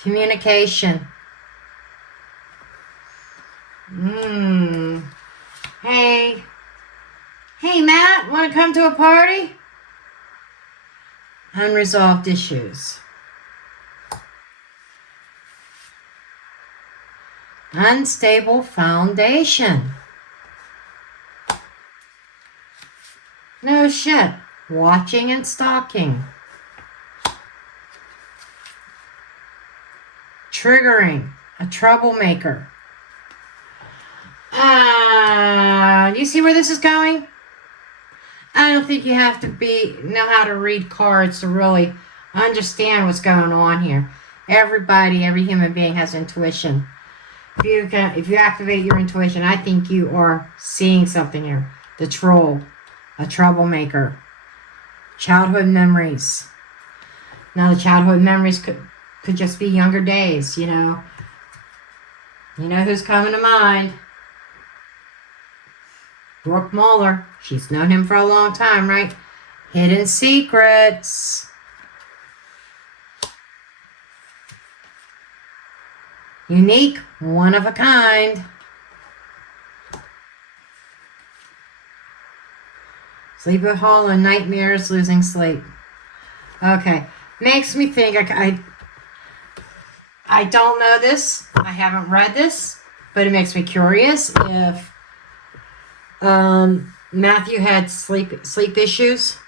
Communication. Hey Matt, want to come to a party? Unresolved issues. Unstable foundation. No shit. Watching and stalking. Triggering. A troublemaker. You see where this is going? I don't think you have to know how to read cards to really understand what's going on here. Every human being has intuition. If you activate your intuition, I think you are seeing something here. The troll, a troublemaker, childhood memories. Now the childhood memories could just be younger days, you know. You know who's coming to mind? Brooke Mueller. She's known him for a long time, right? Hidden secrets. Unique, one of a kind. Sleep at hollow, nightmares, losing sleep. Okay. Makes me think, I don't know this. I haven't read this, but it makes me curious if Matthew had sleep issues,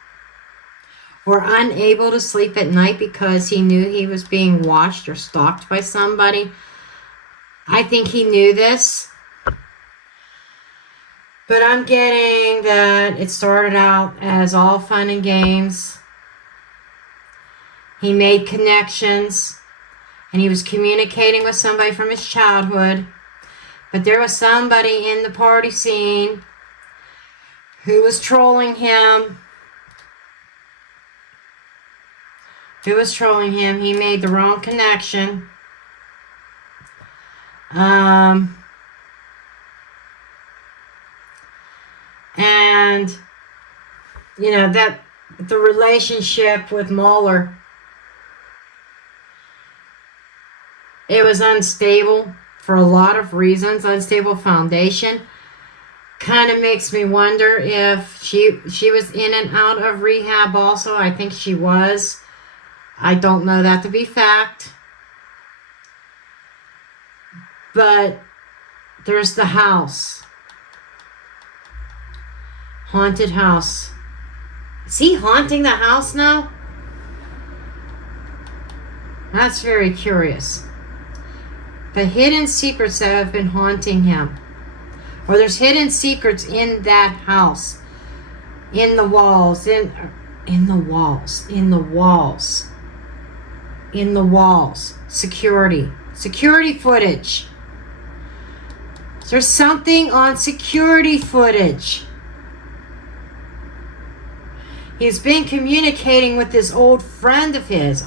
or unable to sleep at night because he knew he was being watched or stalked by somebody. I think he knew this, but I'm getting that it started out as all fun and games. He made connections, and he was communicating with somebody from his childhood, but there was somebody in the party scene who was trolling him. He made the wrong connection. And, you know, that the relationship with Mueller, it was unstable. for a lot of reasons. Unstable foundation kind of makes me wonder if she was in and out of rehab also. I think she was. I don't know that to be fact. But there's the house. Haunted house. Is he haunting the house now? That's very curious. The hidden secrets that have been haunting him. Or there's hidden secrets in that house. In the walls. In the walls. In the walls. In the walls. Security. Security footage. There's something on security footage. He's been communicating with this old friend of his.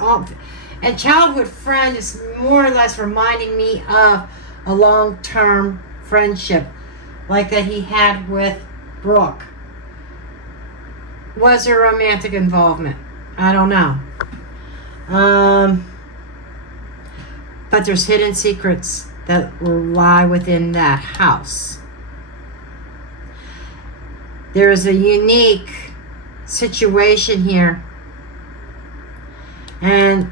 And childhood friend is more or less reminding me of a long-term friendship like that he had with Brooke. Was there romantic involvement? I don't know. But there's hidden secrets that will lie within that house. There is a unique situation here. And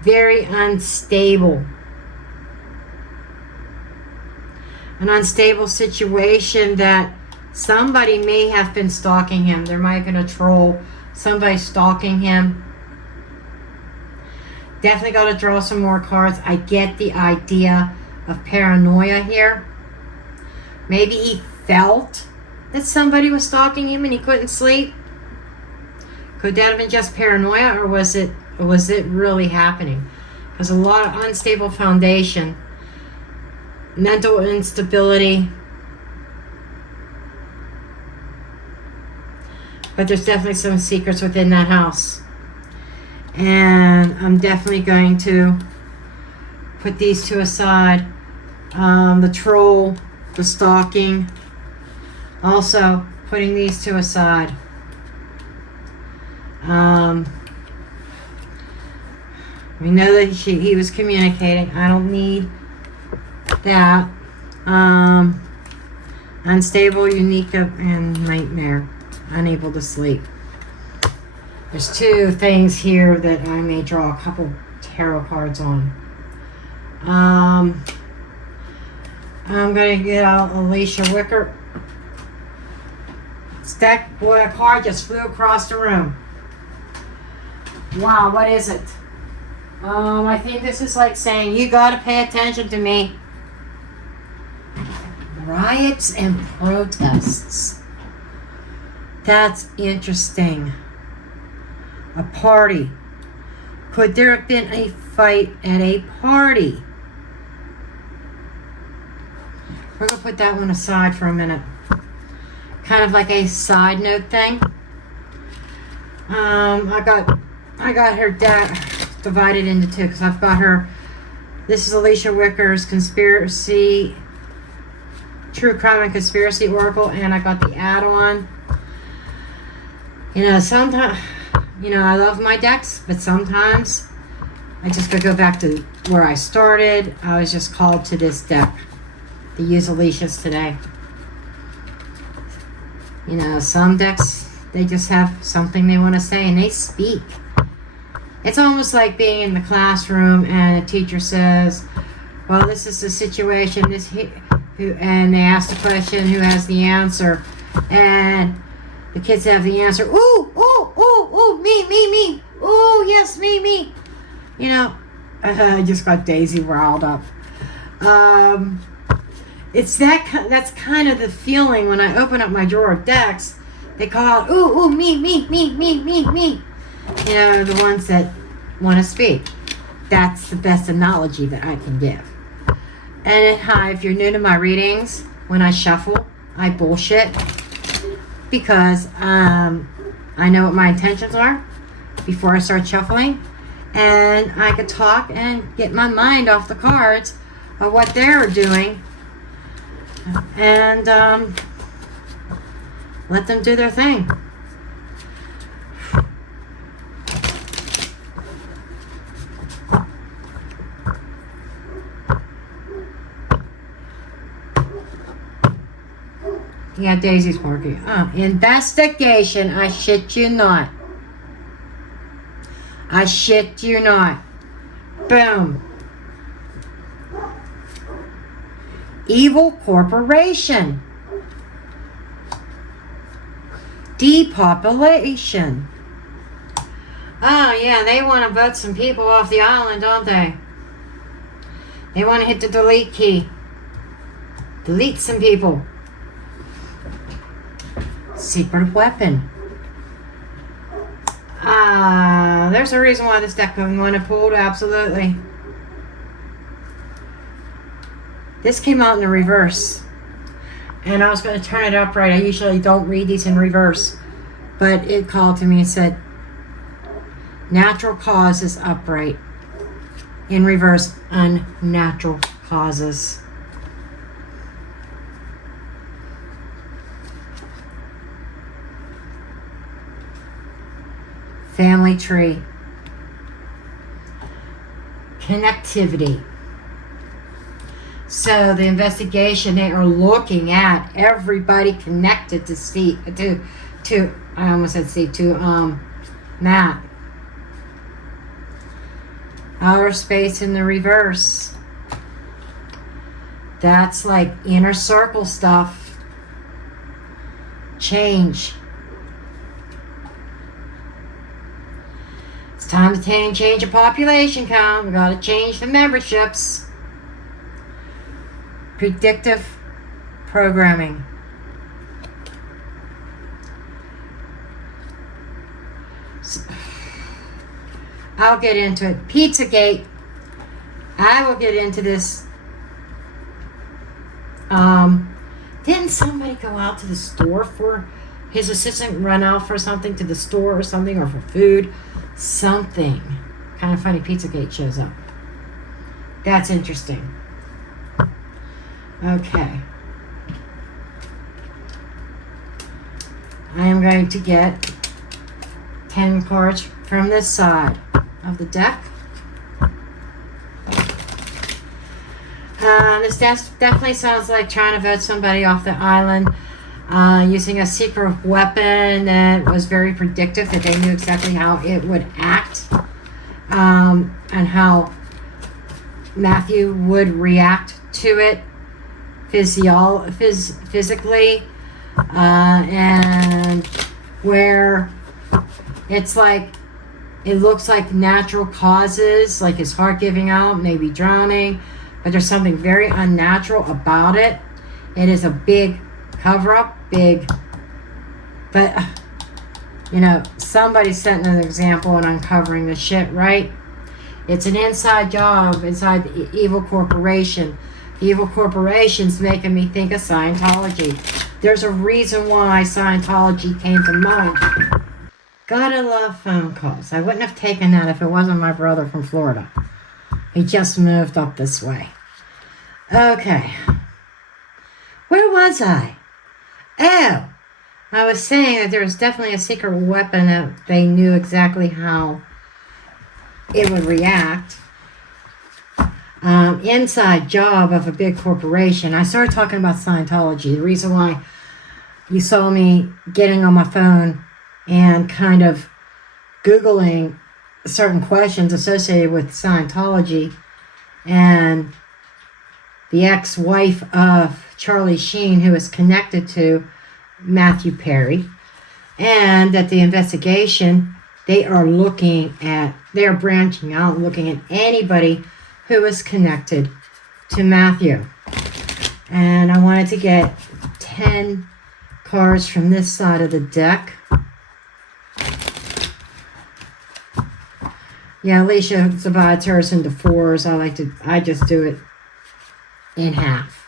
very unstable. An unstable situation that somebody may have been stalking him. There might have been a troll. Somebody stalking him. Definitely got to draw some more cards. I get the idea of paranoia here. Maybe he felt that somebody was stalking him and he couldn't sleep. Could that have been just paranoia, or was it really happening? There's a lot of unstable foundation, mental instability. But there's definitely some secrets within that house. And I'm definitely going to put these two aside. The troll, the stalking. Also, putting these two aside. We know that he was communicating. I don't need that. Unstable, unique, and nightmare. Unable to sleep. There's two things here that I may draw a couple tarot cards on. I'm going to get out Alicia Wicker. Stack, boy, a card just flew across the room. Wow, what is it? I think this is like saying, you got to pay attention to me. Riots and protests. That's interesting. A party. Could there have been a fight at a party? We're going to put that one aside for a minute. Kind of like a side note thing. I got her deck divided into two because I've got her. This is Alicia Wicker's Conspiracy, True Crime and Conspiracy Oracle, and I got the add-on. Sometimes, I love my decks, but sometimes I just gotta go back to where I started. I was just called to this deck to use Alicia's today. Some decks, they just have something they want to say and they speak. It's almost like being in the classroom and a teacher says, well, this is the situation, and they ask the question, who has the answer? And the kids have the answer, ooh, ooh, ooh, ooh, me, ooh, yes, me. I just got Daisy riled up. That's kind of the feeling when I open up my drawer of decks. They call out, ooh, me. The ones that want to speak. That's the best analogy that I can give. And hi, if you're new to my readings, when I shuffle, I bullshit. Because I know what my intentions are before I start shuffling. And I could talk and get my mind off the cards of what they're doing. And let them do their thing. Yeah, Daisy's working. Investigation. I shit you not. I shit you not. Boom. Evil corporation. Depopulation. Oh, yeah, they want to vote some people off the island, don't they? They want to hit the delete key. Delete some people. Secret weapon. There's a reason why this deck I want to pull, absolutely. This came out in the reverse. And I was going to turn it upright. I usually don't read these in reverse. But it called to me and said, natural causes upright. In reverse, unnatural causes. Family tree. Connectivity. So the investigation, they are looking at everybody connected to Steve, to I almost said Steve, to Matt. Outer space in the reverse. That's like inner circle stuff. Change. It's time to change the population count. We gotta change the memberships. Predictive programming. So, I'll get into it. Pizzagate. I will get into this. Didn't somebody go out to the store for his assistant run out for something to the store or something, or for food? Something. Kind of funny. Pizzagate shows up. That's interesting. Okay. I am going to get 10 cards from this side of the deck. This definitely sounds like trying to vote somebody off the island using a secret weapon that was very predictive, that they knew exactly how it would act, and how Matthew would react to it physically, and where it's like, it looks like natural causes, like his heart giving out, maybe drowning, but there's something very unnatural about it. It is a big cover-up, but you know, somebody's setting an example and uncovering the shit, right? It's an inside job inside the evil corporation. The evil corporation's making me think of Scientology. There's a reason why Scientology came to mind. Gotta love phone calls. I wouldn't have taken that if it wasn't my brother from Florida. He just moved up this way. Okay. Where was I? Oh, I was saying that there was definitely a secret weapon that they knew exactly how it would react. Inside job of a big corporation. I started talking about Scientology. The reason why you saw me getting on my phone and kind of Googling certain questions associated with Scientology and the ex-wife of Charlie Sheen, who is connected to Matthew Perry, and that the investigation, they are branching out, looking at anybody who is connected to Matthew. And I wanted to get 10 cards from this side of the deck. Yeah, Alicia divides hers into fours. I just do it in half.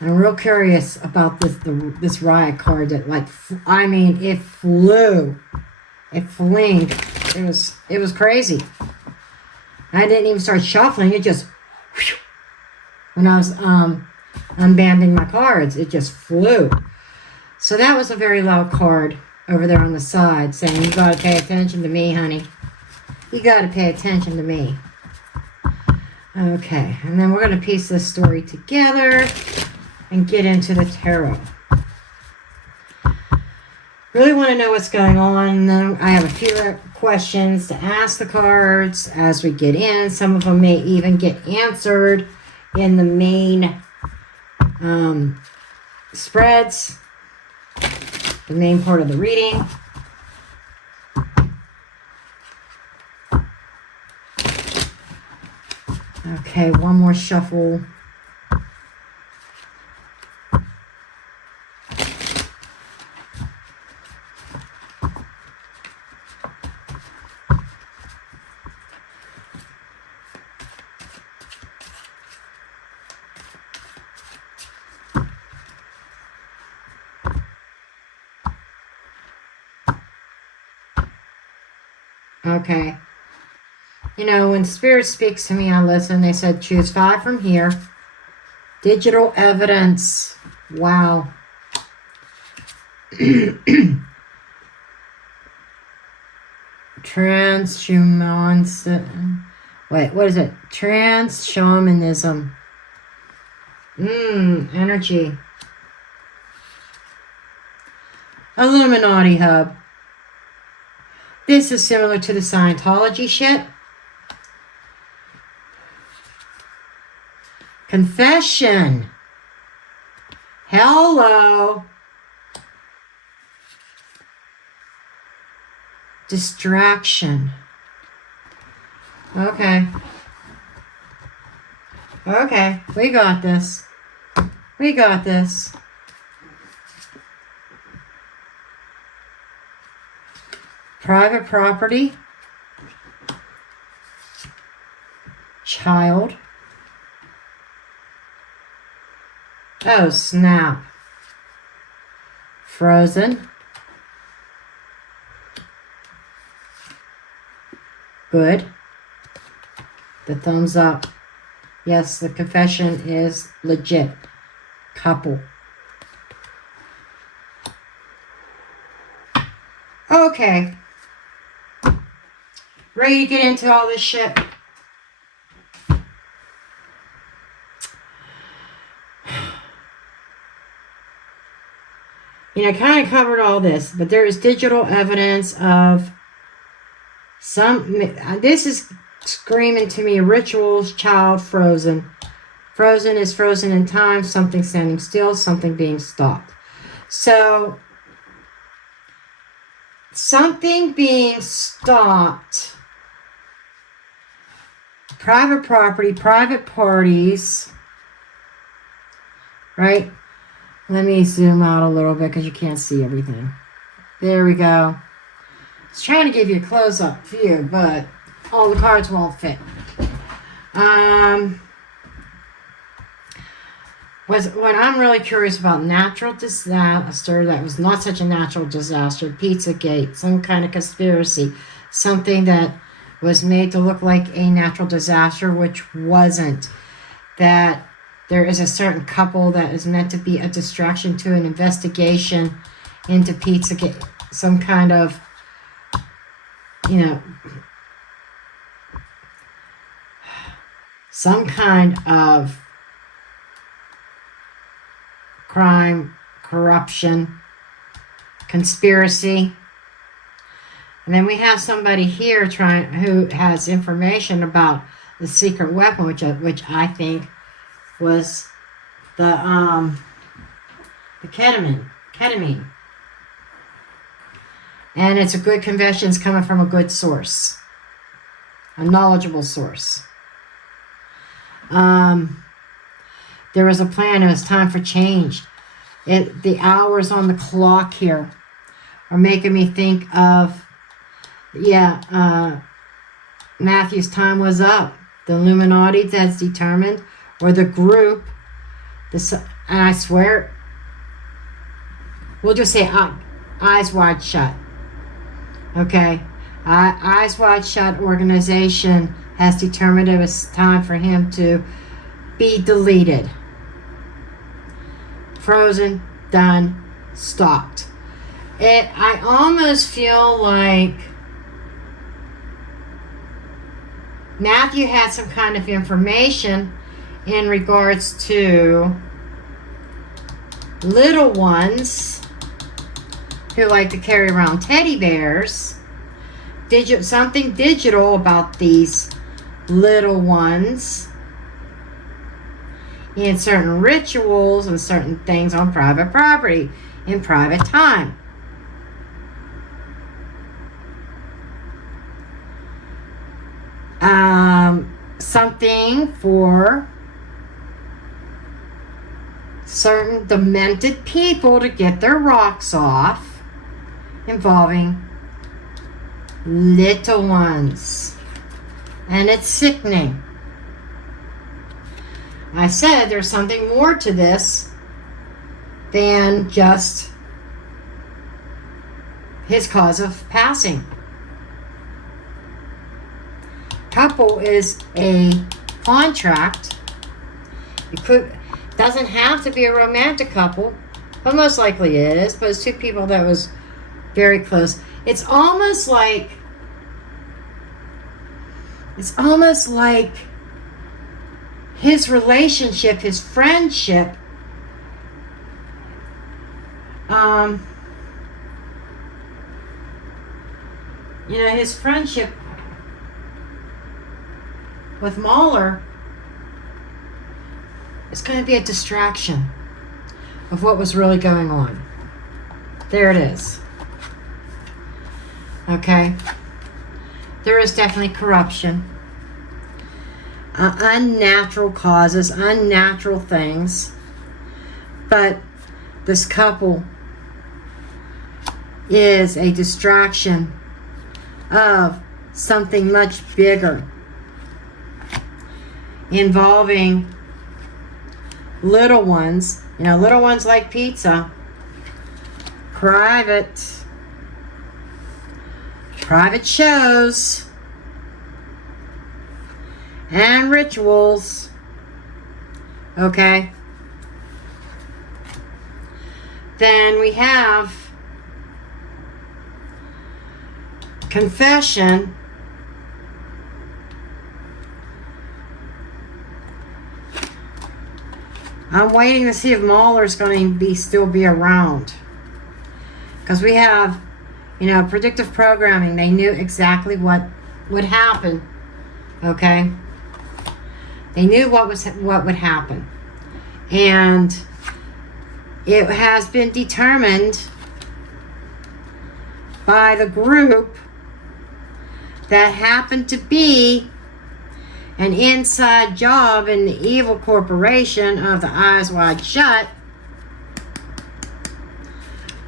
I'm real curious about this riot card that, like, it flew. It flinged. It was crazy. I didn't even start shuffling. It just, whew, when I was unbanding my cards, it just flew. So that was a very loud card over there on the side saying, you got to pay attention to me, honey. You got to pay attention to me. Okay, and then we're going to piece this story together and get into the tarot. Really want to know what's going on. And then I have a few questions to ask the cards as we get in. Some of them may even get answered in the main spreads, the main part of the reading. Okay, one more shuffle. Okay. You know, when Spirit speaks to me, I listen. They said choose 5 from here. Digital evidence. Wow. Transhamanism. Wait, what is it? Transhamanism. Energy. Illuminati hub. This is similar to the Scientology shit. Confession. Hello. Distraction. Okay. Okay, we got this. We got this. Private property. Child. Oh, snap. Frozen. Good. The thumbs up. Yes, the confession is legit. Couple. Okay. Ready to get into all this shit? You know, I kind of covered all this, but there is digital evidence of some. This is screaming to me: rituals, child, frozen. Frozen is frozen in time, something standing still, something being stopped. So, something being stopped. Private property, private parties, right? Let me zoom out a little bit because you can't see everything. There we go. I was trying to give you a close-up view, but all the cards won't fit. What I'm really curious about, natural disaster that was not such a natural disaster, Pizzagate, some kind of conspiracy, something that was made to look like a natural disaster, which wasn't. That there is a certain couple that is meant to be a distraction to an investigation into Pizzagate, some kind of, you know, some kind of crime, corruption, conspiracy. And then we have somebody here who has information about the secret weapon, which I think was the ketamine. And it's a good confession. It's coming from a good source, a knowledgeable source. There was a plan. It was time for change. The hours on the clock here are making me think of, Matthew's time was up. The Illuminati that's determined, or the group, and I swear, we'll just say eyes wide shut. Okay? Eyes wide shut organization has determined it was time for him to be deleted. Frozen, done, stopped. I almost feel like Matthew had some kind of information in regards to little ones who like to carry around teddy bears. Something digital about these little ones in certain rituals and certain things on private property in private time. Something for certain demented people to get their rocks off involving little ones. And it's sickening. I said there's something more to this than just his cause of passing. Couple is a contract. It doesn't have to be a romantic couple, but most likely it is. But it's two people that was very close. It's almost like his relationship, his friendship, his friendship with Mueller is going to be a distraction of what was really going on. There it is. Okay? There is definitely corruption. Unnatural causes, unnatural things. But this couple is a distraction of something much bigger involving little ones. Little ones like pizza. Private shows and rituals. Okay. Then we have confession. I'm waiting to see if Mueller's going to still be around. Because we have, predictive programming. They knew exactly what would happen. Okay? They knew what would happen. And it has been determined by the group that happened to be an inside job in the evil corporation of the Eyes Wide Shut,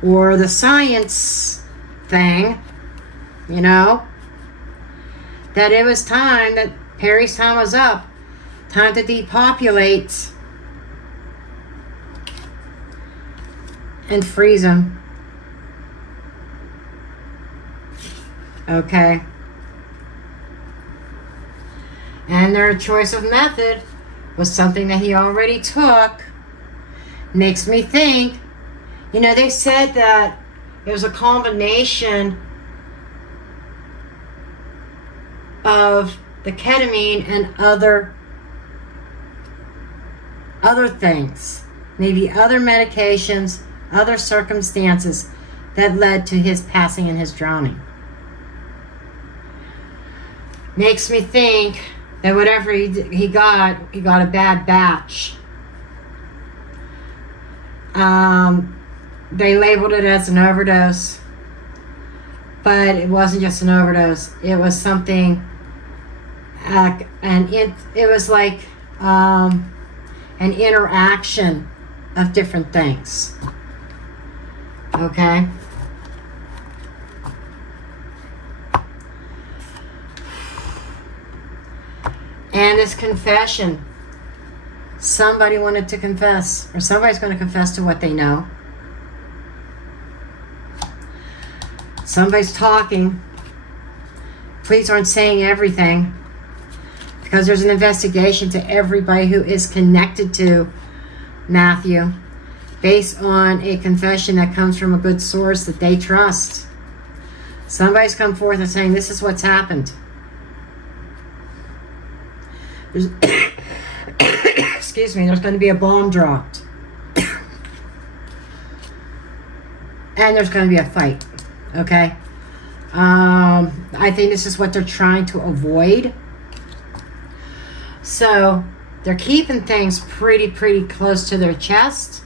or the science thing, that it was time, that Perry's time was up, time to depopulate and freeze them. Okay. And their choice of method was something that he already took. Makes me think, they said that it was a combination of the ketamine and other things. Maybe other medications, other circumstances that led to his passing and his drowning. Makes me think that whatever he got a bad batch. They labeled it as an overdose, but it wasn't just an overdose. It was something, it was like an interaction of different things. Okay? And this confession, somebody wanted to confess, or somebody's going to confess to what they know. Somebody's talking. Police aren't saying everything, because there's an investigation to everybody who is connected to Matthew, based on a confession that comes from a good source that they trust. Somebody's come forth and saying, this is what's happened. There's excuse me, there's going to be a bomb dropped. And there's going to be a fight. Okay? I think this is what they're trying to avoid. So, they're keeping things pretty close to their chest.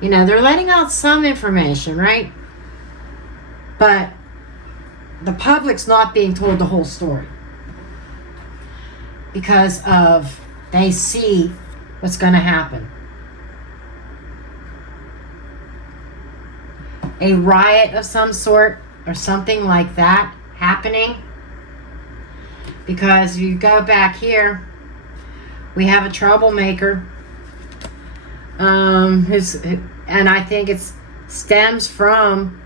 You know, they're letting out some information, right? But the public's not being told the whole story. Because of, they see what's going to happen. A riot of some sort or something like that happening. Because if you go back here, we have a troublemaker. And I think it stems from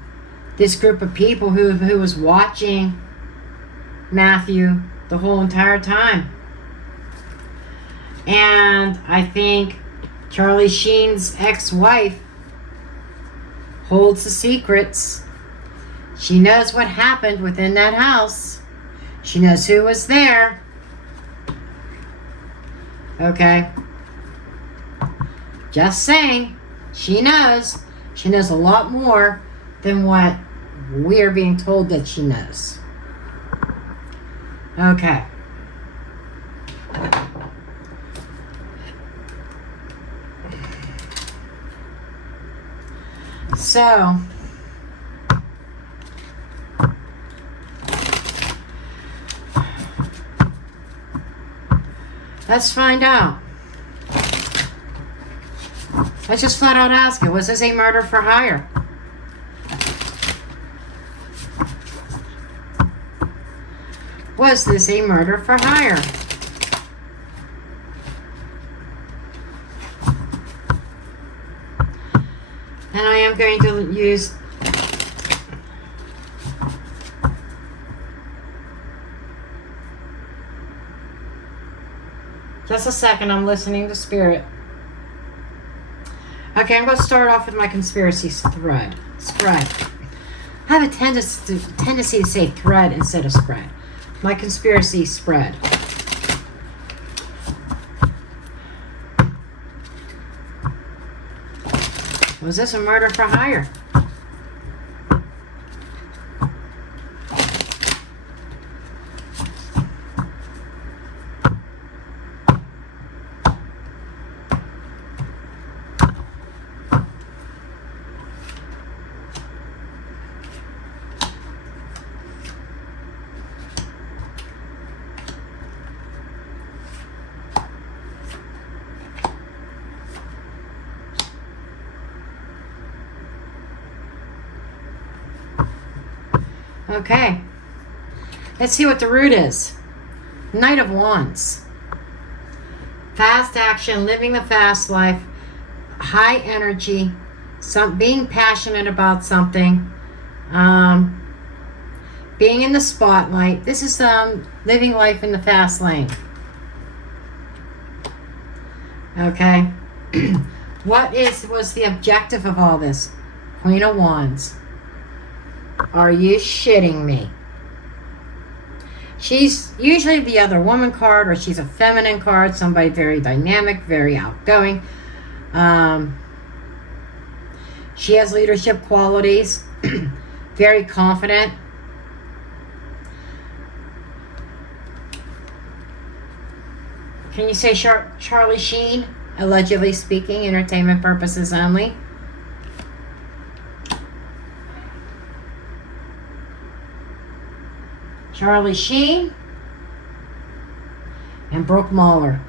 this group of people who was watching Matthew the whole entire time. And I think Charlie Sheen's ex-wife holds the secrets. She knows what happened within that house. She knows who was there. Okay? Just saying. She knows. She knows a lot more than what we're being told that she knows. Okay. So, let's find out. Let's just flat out ask it. Was this a murder for hire? Was this a murder for hire? And I am going to use just a second. I'm listening to Spirit. Okay, I'm going to start off with my conspiracy spread. I have a tendency to say thread instead of spread. My conspiracy spread. Was this a murder for hire? Okay, let's see what the root is. Knight of Wands. Fast action, living the fast life, high energy, being passionate about something, being in the spotlight. This is living life in the fast lane. Okay, what was the objective of all this? Queen of Wands. Are you shitting me? She's usually the other woman card, or she's a feminine card, somebody very dynamic, very outgoing. She has leadership qualities, very confident. Can you say Charlie Sheen? Allegedly speaking, entertainment purposes only. Charlie Sheen and Brooke Mueller.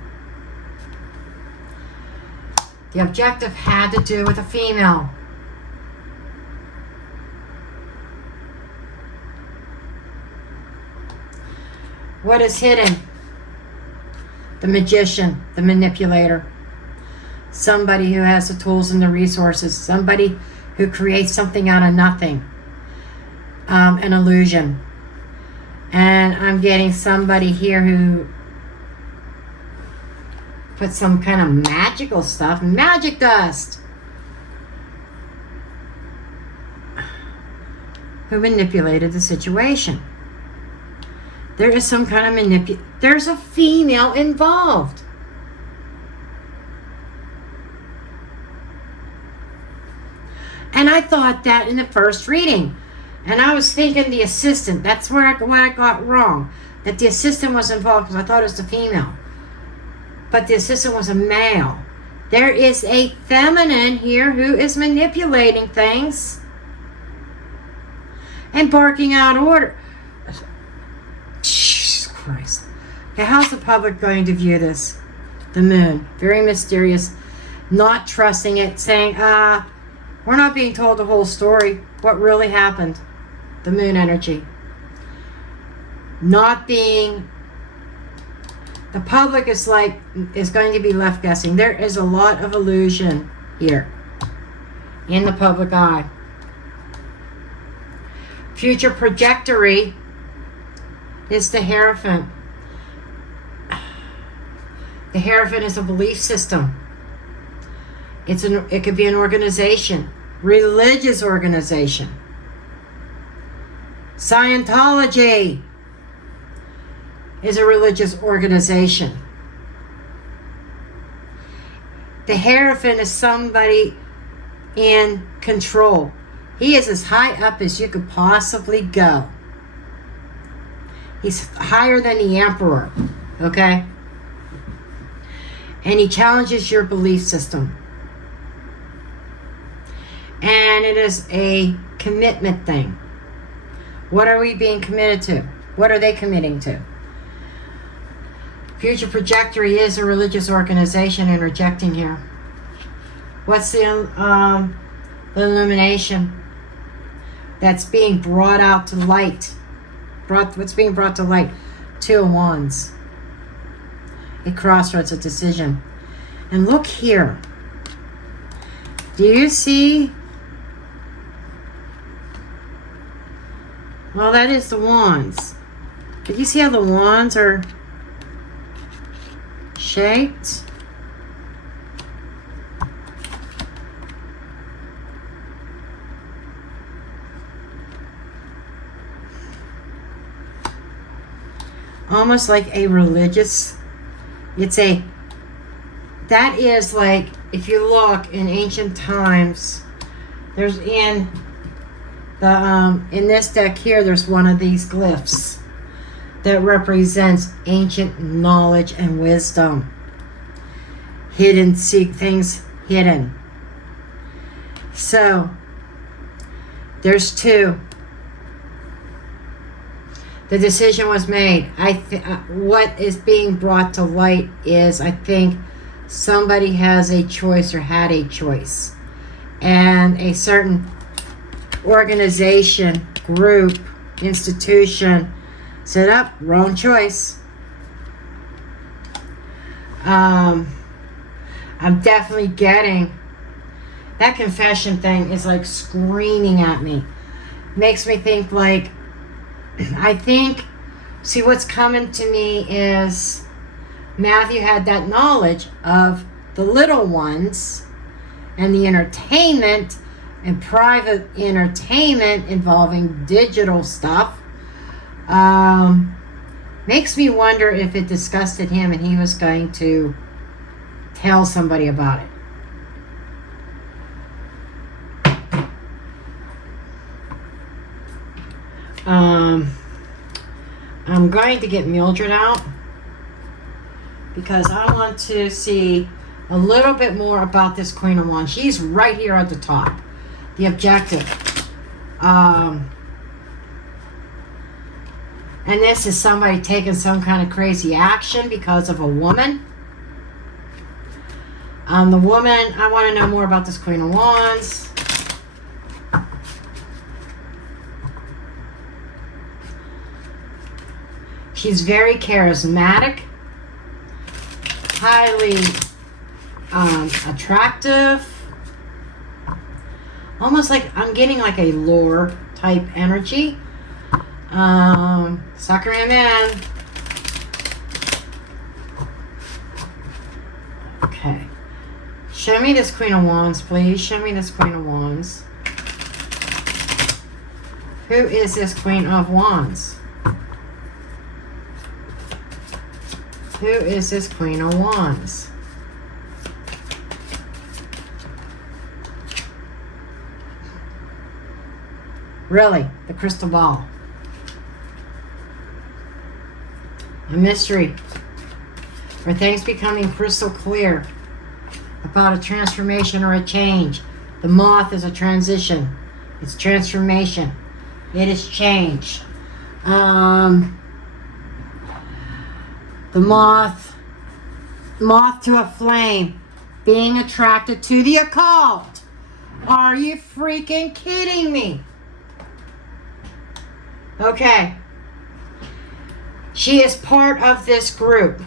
The objective had to do with a female. What is hidden? The magician, the manipulator. Somebody who has the tools and the resources. Somebody who creates something out of nothing. An illusion. And I'm getting somebody here who put some kind of magical stuff, magic dust, who manipulated the situation. There is some kind of there's a female involved. And I thought that in the first reading. And I was thinking the assistant. That's where I got wrong. That the assistant was involved because I thought it was the female. But the assistant was a male. There is a feminine here who is manipulating things and barking out order. Jesus Christ. Okay, how's the public going to view this? The moon. Very mysterious. Not trusting it. Saying, we're not being told the whole story. What really happened. The moon energy. Not being... The public is going to be left guessing. There is a lot of illusion here in the public eye. Future trajectory is the Hierophant. The Hierophant is a belief system. It could be an organization, religious organization. Scientology is a religious organization. The Hierophant is somebody in control. He is as high up as you could possibly go. He's higher than the Emperor, okay? And he challenges your belief system. And it is a commitment thing. What are we being committed to? What are they committing to? Future trajectory is a religious organization interjecting here. What's the illumination that's being brought out to light? What's being brought to light? Two of Wands. A crossroads, a decision. And look here. Do you see? Well, that is the Wands. Did you see how the Wands are shaped? Almost like a religious, that is like, if you look in ancient times, there's in this deck here, there's one of these glyphs that represents ancient knowledge and wisdom. Hidden, seek things hidden. So, there's two. The decision was made. What is being brought to light is, I think, somebody has a choice or had a choice. And a certain organization, group, institution said, up, wrong choice. I'm definitely getting that confession thing is like screaming at me. Makes me think like, see what's coming to me is Matthew had that knowledge of the little ones and the entertainment and private entertainment involving digital stuff. Makes me wonder if it disgusted him and he was going to tell somebody about it. I'm going to get Mildred out because I want to see a little bit more about this Queen of Wands. She's right here at the top. The objective. And this is somebody taking some kind of crazy action because of a woman. The woman, I want to know more about this Queen of Wands. She's very charismatic, highly attractive. Almost like I'm getting like a lore type energy. Sucker him in. Okay. Show me this Queen of Wands, please. Show me this Queen of Wands. Who is this Queen of Wands? Who is this Queen of Wands? Really, the crystal ball. A mystery. Or things becoming crystal clear about a transformation or a change. The moth is a transition. It's transformation. It is change. The moth to a flame, being attracted to the occult. Are you freaking kidding me? Okay. She is part of this group.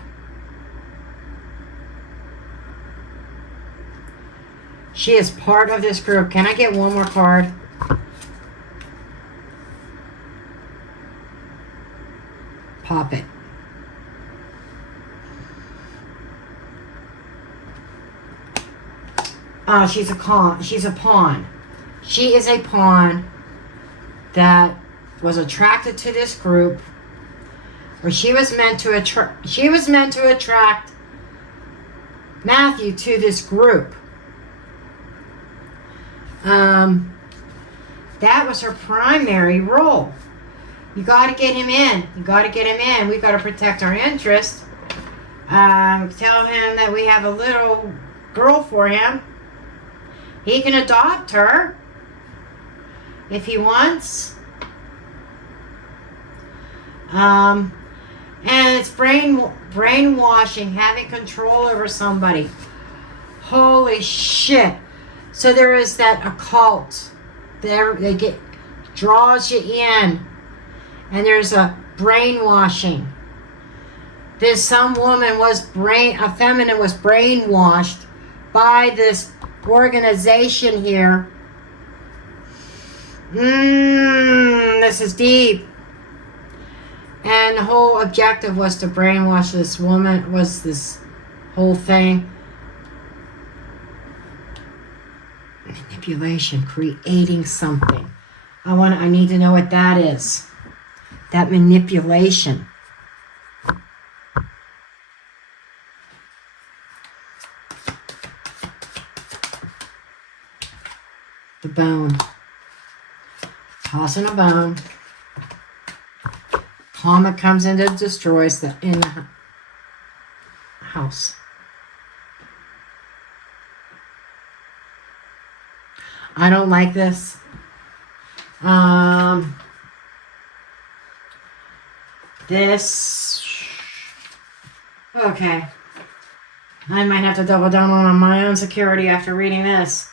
She is part of this group. Can I get one more card? Pop it. Oh, she's a pawn. She's a pawn. She is a pawn that was attracted to this group, where she was meant to attract. She was meant to attract Matthew to this group. That was her primary role. You got to get him in. You got to get him in. We got to protect our interest. Tell him that we have a little girl for him. He can adopt her if he wants. And it's brainwashing, having control over somebody. Holy shit. So there is that occult. They get draws you in. And there's a brainwashing. There's some woman a feminine was brainwashed by this organization here. This is deep. And the whole objective was to brainwash this woman, was this whole thing. Manipulation, creating something. I need to know what that is. That manipulation. The bone. Tossing a bone. Comet comes in and destroys the house. I don't like this. Okay. I might have to double down on my own security after reading this.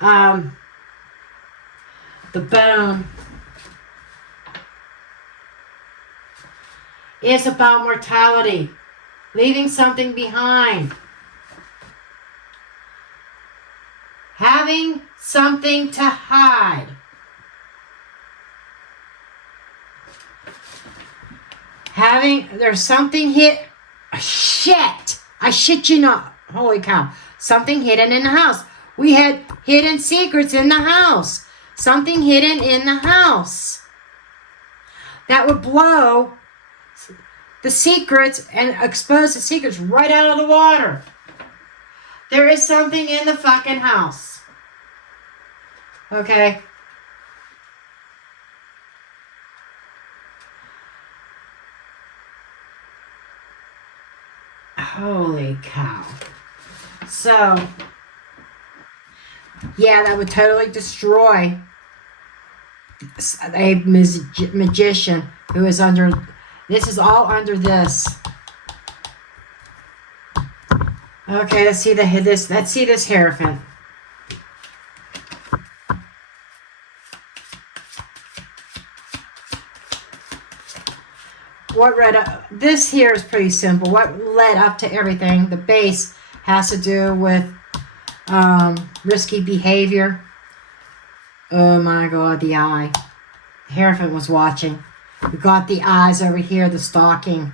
The bone is about mortality, leaving something behind, having something to hide. There's something shit. I shit you not. Holy cow. Something hidden in the house. We had hidden secrets in the house. Something hidden in the house that would blow the secrets and expose the secrets right out of the water. There is something in the fucking house. Okay? Holy cow. So, yeah, that would totally destroy a magician who is under, this is all under this. Okay, let's see this Hierophant. This here is pretty simple. What led up to everything? The base has to do with risky behavior. Oh my God, the eye. The Hierophant was watching. We got the eyes over here, the stalking.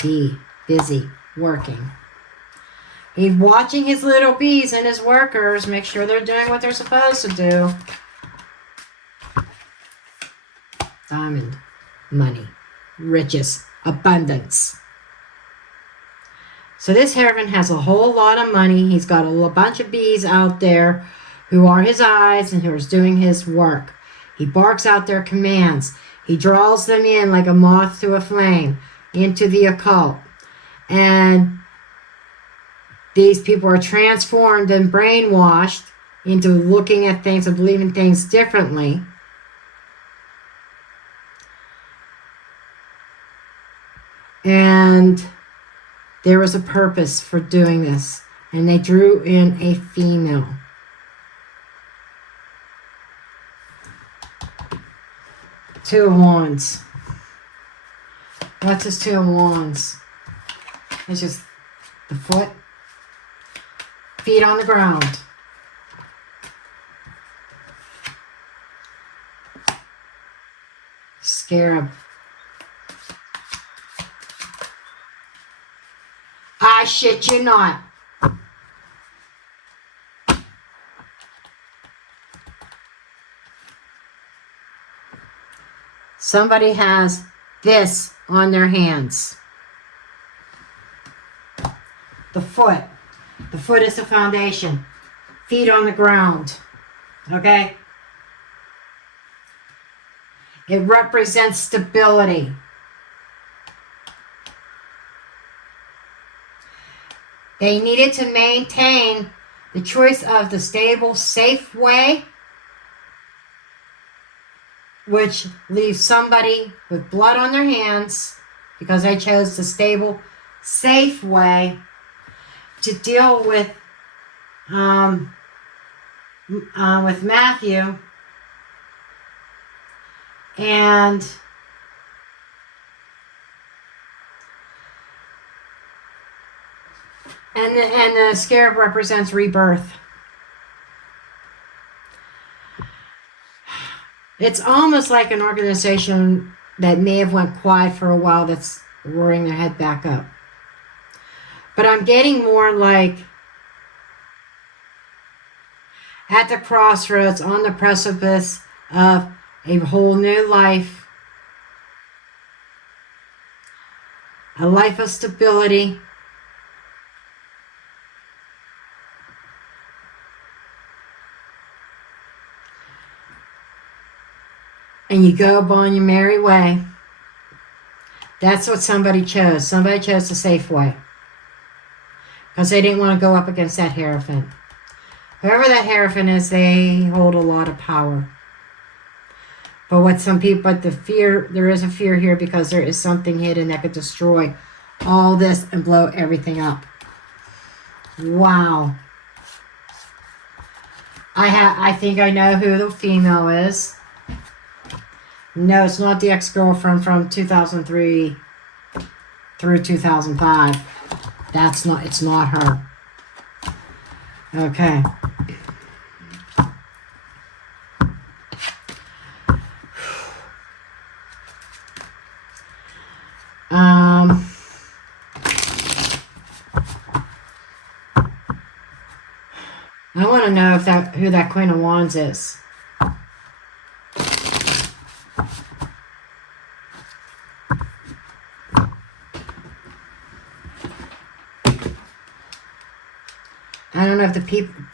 He busy working. He's watching his little bees and his workers, make sure they're doing what they're supposed to do. Diamond. Money. Riches. Abundance. So this Hierophant has a whole lot of money. He's got a bunch of bees out there who are his eyes and who are doing his work. He barks out their commands. He draws them in like a moth to a flame into the occult. And these people are transformed and brainwashed into looking at things and believing things differently. And there was a purpose for doing this. And they drew in a female. Two of Wands. What's this Two of Wands? It's just the foot. Feet on the ground. Scarab. I shit you not. Somebody has this on their hands. The foot. The foot is the foundation. Feet on the ground. Okay? It represents stability. They needed to maintain the choice of the stable, safe way, which leaves somebody with blood on their hands because they chose the stable, safe way to deal with Matthew. And the scarab represents rebirth. It's almost like an organization that may have went quiet for a while that's roaring their head back up. But I'm getting more like at the crossroads, on the precipice of a whole new life. A life of stability. And you go upon your merry way. That's what somebody chose. Somebody chose the safe way. Because they didn't want to go up against that Hierophant. Whoever that Hierophant is, they hold a lot of power. But what some people, but the fear, there is a fear here because there is something hidden that could destroy all this and blow everything up. Wow. I think I know who the female is. No, it's not the ex-girlfriend from 2003 through 2005. It's not her. Okay. I want to know who that Queen of Wands is. I don't know if the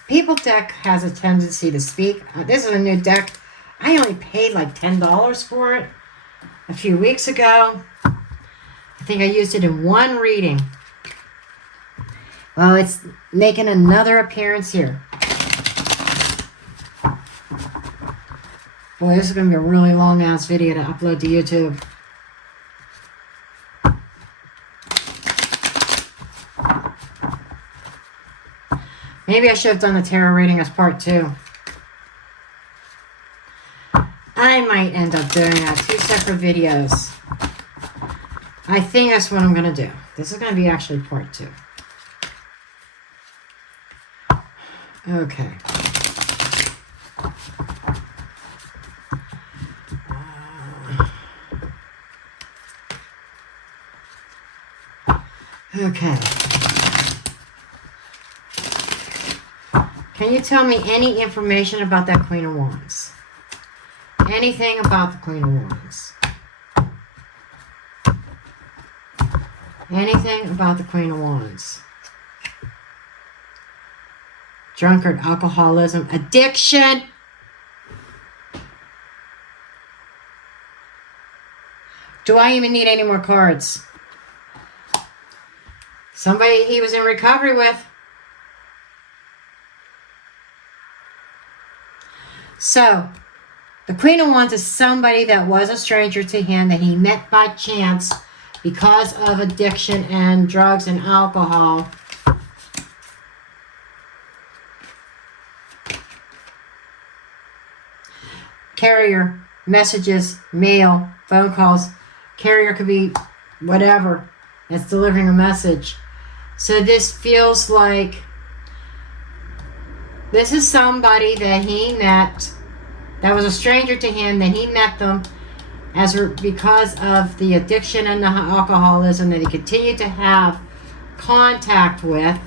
people deck has a tendency to speak. This is a new deck. I only paid like $10 for it a few weeks ago. I think I used it in one reading. Well, it's making another appearance here. Boy, this is going to be a really long-ass video to upload to YouTube. Maybe I should have done the tarot reading as part 2. I might end up doing 2 separate videos. I think that's what I'm going to do. This is going to be actually part 2. Okay. Okay. Can you tell me any information about that Queen of Wands? Anything about the Queen of Wands? Anything about the Queen of Wands? Drunkard, alcoholism, addiction. Do I even need any more cards? Somebody he was in recovery with. So, the Queen of Wands is somebody that was a stranger to him that he met by chance because of addiction and drugs and alcohol. Carrier, messages, mail, phone calls. Carrier could be whatever that's delivering a message. So this feels like this is somebody that he met that was a stranger to him, that he met them because of the addiction and the alcoholism that he continued to have contact with.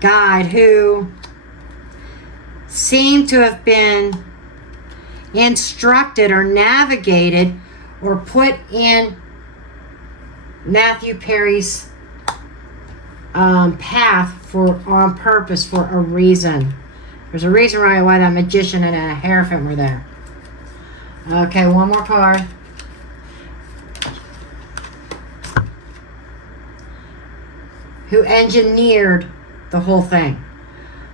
Guide who seemed to have been instructed or navigated or put in Matthew Perry's path on purpose for a reason. There's a reason why that magician and a hierophant were there. Okay, one more card. Who engineered the whole thing.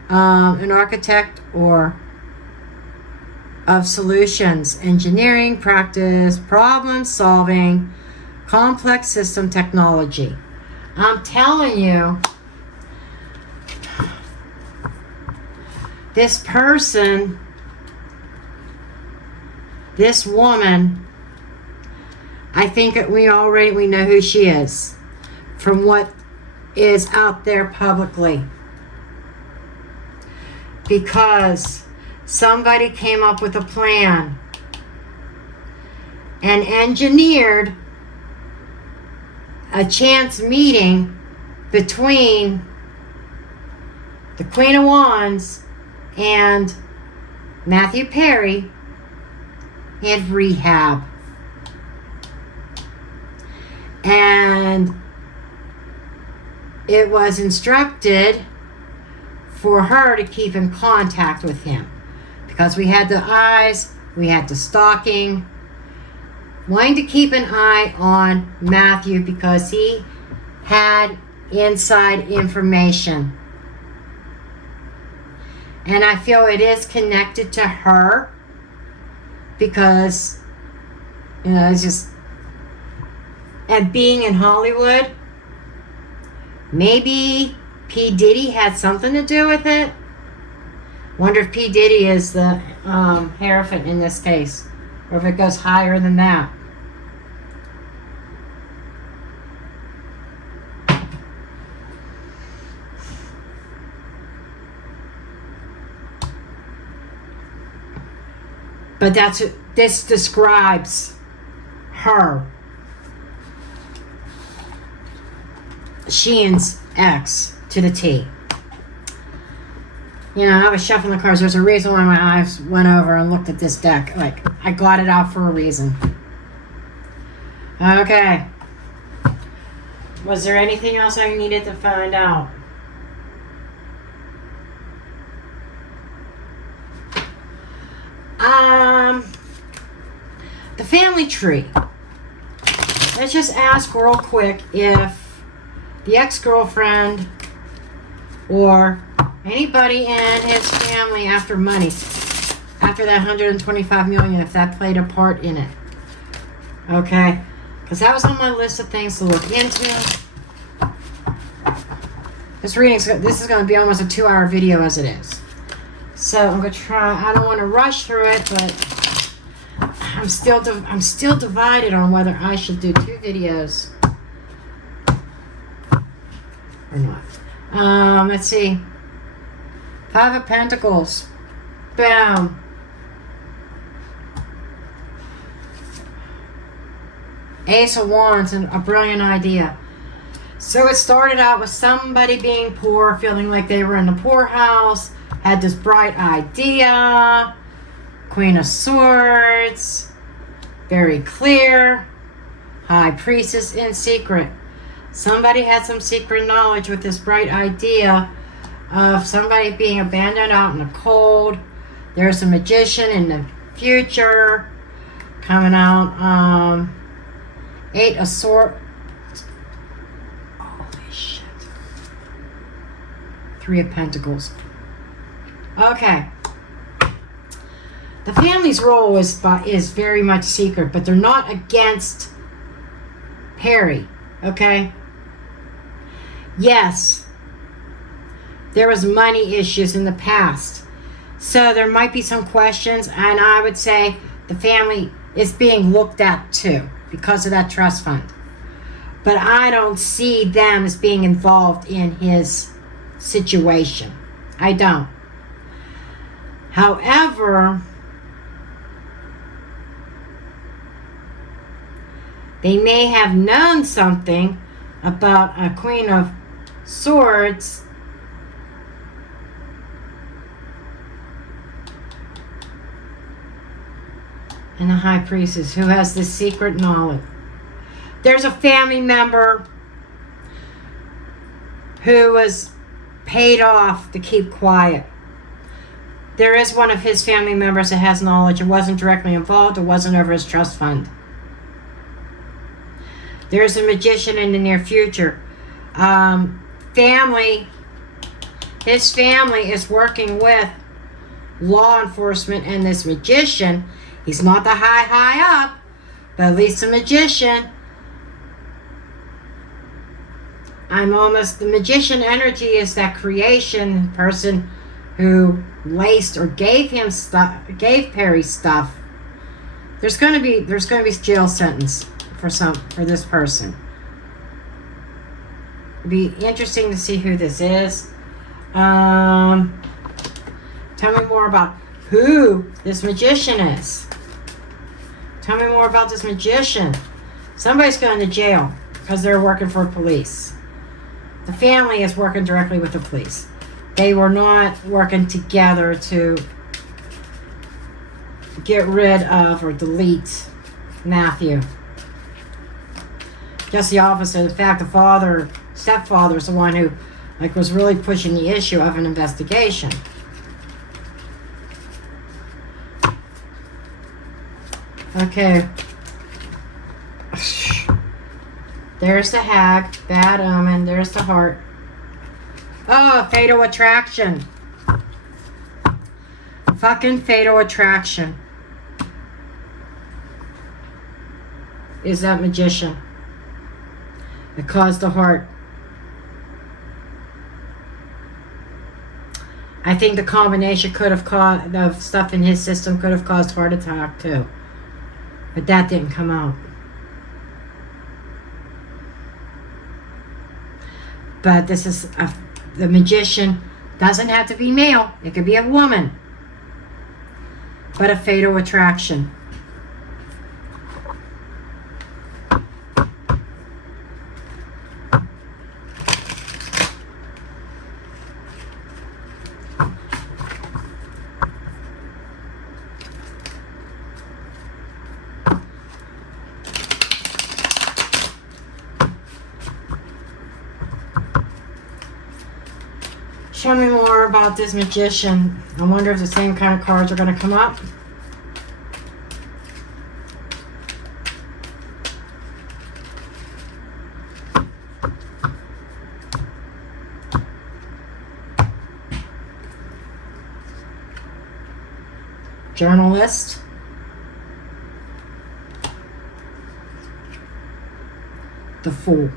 An architect or of solutions, engineering, practice, problem solving, complex system technology. I'm telling you, this person, this woman, I think that we know who she is from what is out there publicly. Because somebody came up with a plan and engineered a chance meeting between the Queen of Wands and Matthew Perry in rehab. And it was instructed for her to keep in contact with him. Because we had the eyes, we had the stalking, wanting to keep an eye on Matthew because he had inside information. And I feel it is connected to her because, it's just, and being in Hollywood, maybe P. Diddy had something to do with it. Wonder if P. Diddy is the hierophant in this case, or if it goes higher than that. But this describes her. Sheen's ex to the T. I was shuffling the cards. There's a reason why my eyes went over and looked at this deck. Like, I got it out for a reason. Okay. Was there anything else I needed to find out? The family tree. Let's just ask real quick if the ex-girlfriend or anybody in his family after money, after that $125 million, if that played a part in it. Okay? Because that was on my list of things to look into. This is going to be almost a 2-hour video as it is. So I'm going to try, I don't want to rush through it, but I'm still divided on whether I should do 2 videos or not. Let's see. 5 of Pentacles. Bam. Ace of Wands, and a brilliant idea. So it started out with somebody being poor, feeling like they were in the poorhouse, had this bright idea, Queen of Swords. Very clear. High Priestess in secret. Somebody had some secret knowledge with this bright idea of somebody being abandoned out in the cold. There's a magician in the future coming out. 8 of Swords. Holy shit. 3 of Pentacles. Okay. The family's role is very much secret, but they're not against Perry, okay? Yes, there was money issues in the past, so there might be some questions, and I would say the family is being looked at too because of that trust fund. But I don't see them as being involved in his situation. I don't. However, they may have known something about a Queen of Swords and a High Priestess who has this secret knowledge. There's a family member who was paid off to keep quiet. There is one of his family members that has knowledge. It wasn't directly involved. It wasn't over his trust fund. There's a magician in the near future. His family is working with law enforcement and this magician. He's not the high up, but at least a magician. The magician energy is that creation person who laced or gave him stuff, gave Perry stuff. There's going to be jail sentence for this person. It'd be interesting to see who this is. Tell me more about who this magician is. Tell me more about this magician. Somebody's going to jail because they're working for police. The family is working directly with the police. They were not working together to get rid of or delete Matthew. Just the opposite. In fact, the stepfather is the one who was really pushing the issue of an investigation. Okay. There's the hag, bad omen. There's the heart. Oh, fatal attraction. Fucking fatal attraction. Is that magician. It caused the heart. I think the combination could have caused, the stuff in his system could have caused heart attack too. But that didn't come out. But this is the magician. Doesn't have to be male. It could be a woman. But a fatal attraction. Show me more about this magician. I wonder if the same kind of cards are going to come up. Journalist. The Fool.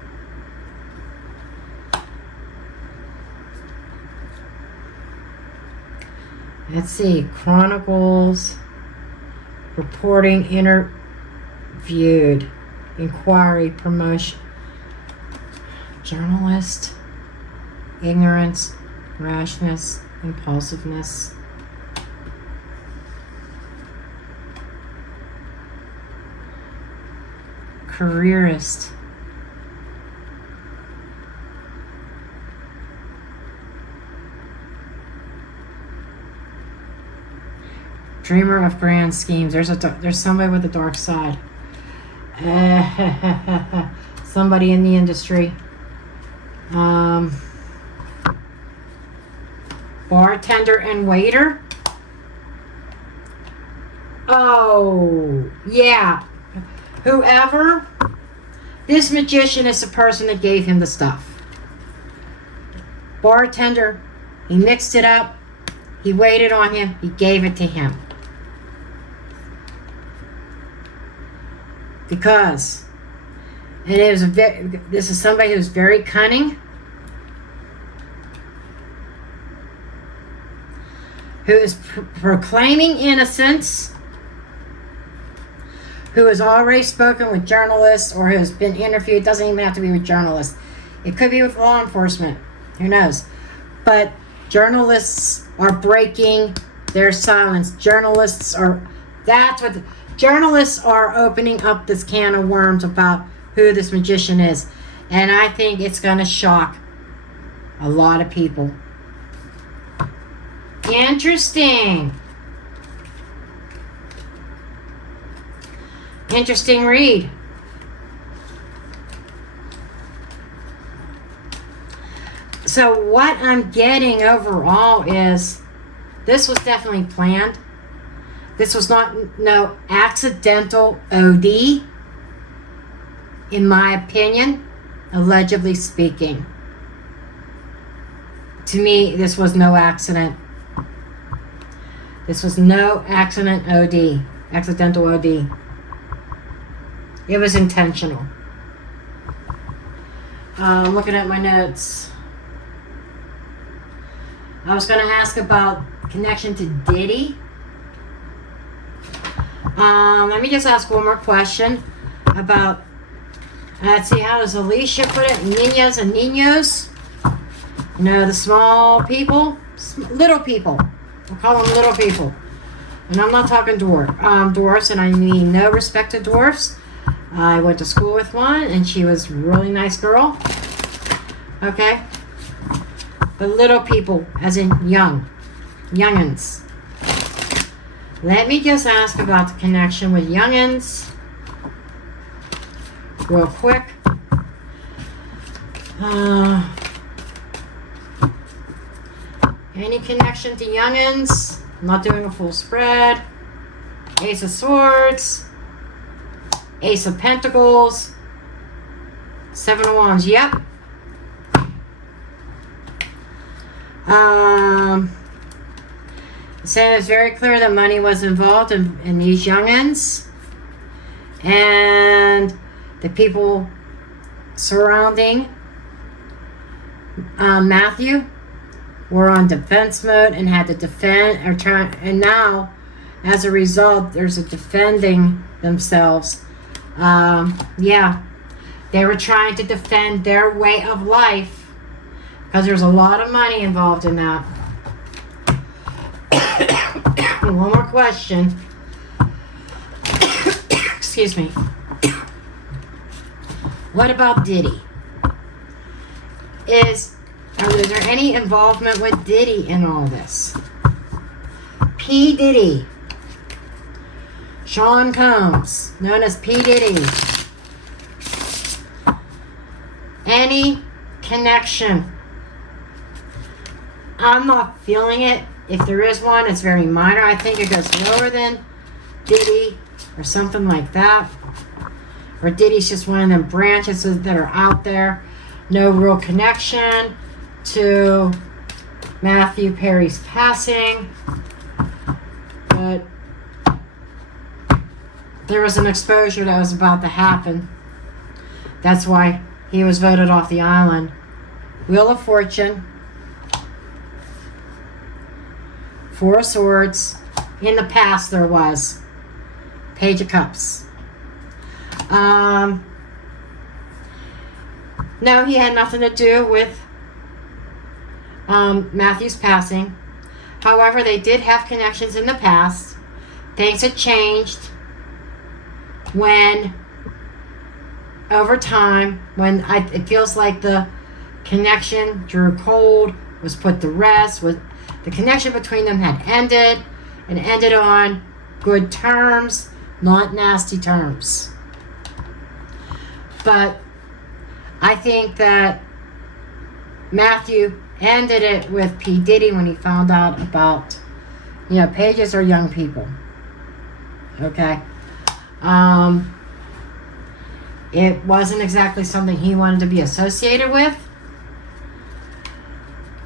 Let's see. Chronicles. Reporting. Interviewed. Inquiry. Promotion. Journalist. Ignorance. Rashness. Impulsiveness. Careerist. Dreamer of grand schemes. There's somebody with a dark side. Somebody in the industry. Bartender and waiter. Oh, yeah. Whoever. This magician is the person that gave him the stuff. Bartender. He mixed it up. He waited on him. He gave it to him. Because this is somebody who's very cunning, who is proclaiming innocence, who has already spoken with journalists or has been interviewed. It doesn't even have to be with journalists. It could be with law enforcement. Who knows? But journalists are breaking their silence. Journalists are opening up this can of worms about who this magician is. And I think it's going to shock a lot of people. Interesting. Interesting read. So what I'm getting overall is this was definitely planned. This was no accidental OD, in my opinion, allegedly speaking. To me, this was no accident. This was no accident OD, accidental OD. It was intentional. I'm looking at my notes. I was going to ask about connection to Diddy. Let me just ask one more question about, let's see, how does Alicia put it? Niñas and niños? You know, the small people? Little people. We'll call them little people. And I'm not talking dwarfs, and I mean no respect to dwarfs. I went to school with one, and she was a really nice girl. Okay? But little people, as in youngins. Let me just ask about the connection with youngins real quick. Any connection to youngins? I'm not doing a full spread. Ace of Swords. Ace of Pentacles. Seven of Wands. Yep. Saying it's very clear that money was involved in these youngins, and the people surrounding Matthew were on defense mode and had to defend and now as a result there's a defending themselves. Yeah, they were trying to defend their way of life because there's a lot of money involved in that. One more question. Excuse me. What about Diddy? Is there any involvement with Diddy in all this? P. Diddy. Sean Combs, known as P. Diddy. Any connection? I'm not feeling it. If there is one, it's very minor. I think it goes lower than Diddy or something like that. Or Diddy's just one of them branches that are out there. No real connection to Matthew Perry's passing. But there was an exposure that was about to happen. That's why he was voted off the island. Wheel of Fortune. Four of Swords. In the past there was. Page of Cups. No, he had nothing to do with Matthew's passing. However, they did have connections in the past. Things had changed when, over time, when it feels like the connection drew cold, was put to rest, the connection between them had ended, and ended on good terms, not nasty terms. But I think that Matthew ended it with P. Diddy when he found out about, pages are young people. Okay? It wasn't exactly something he wanted to be associated with.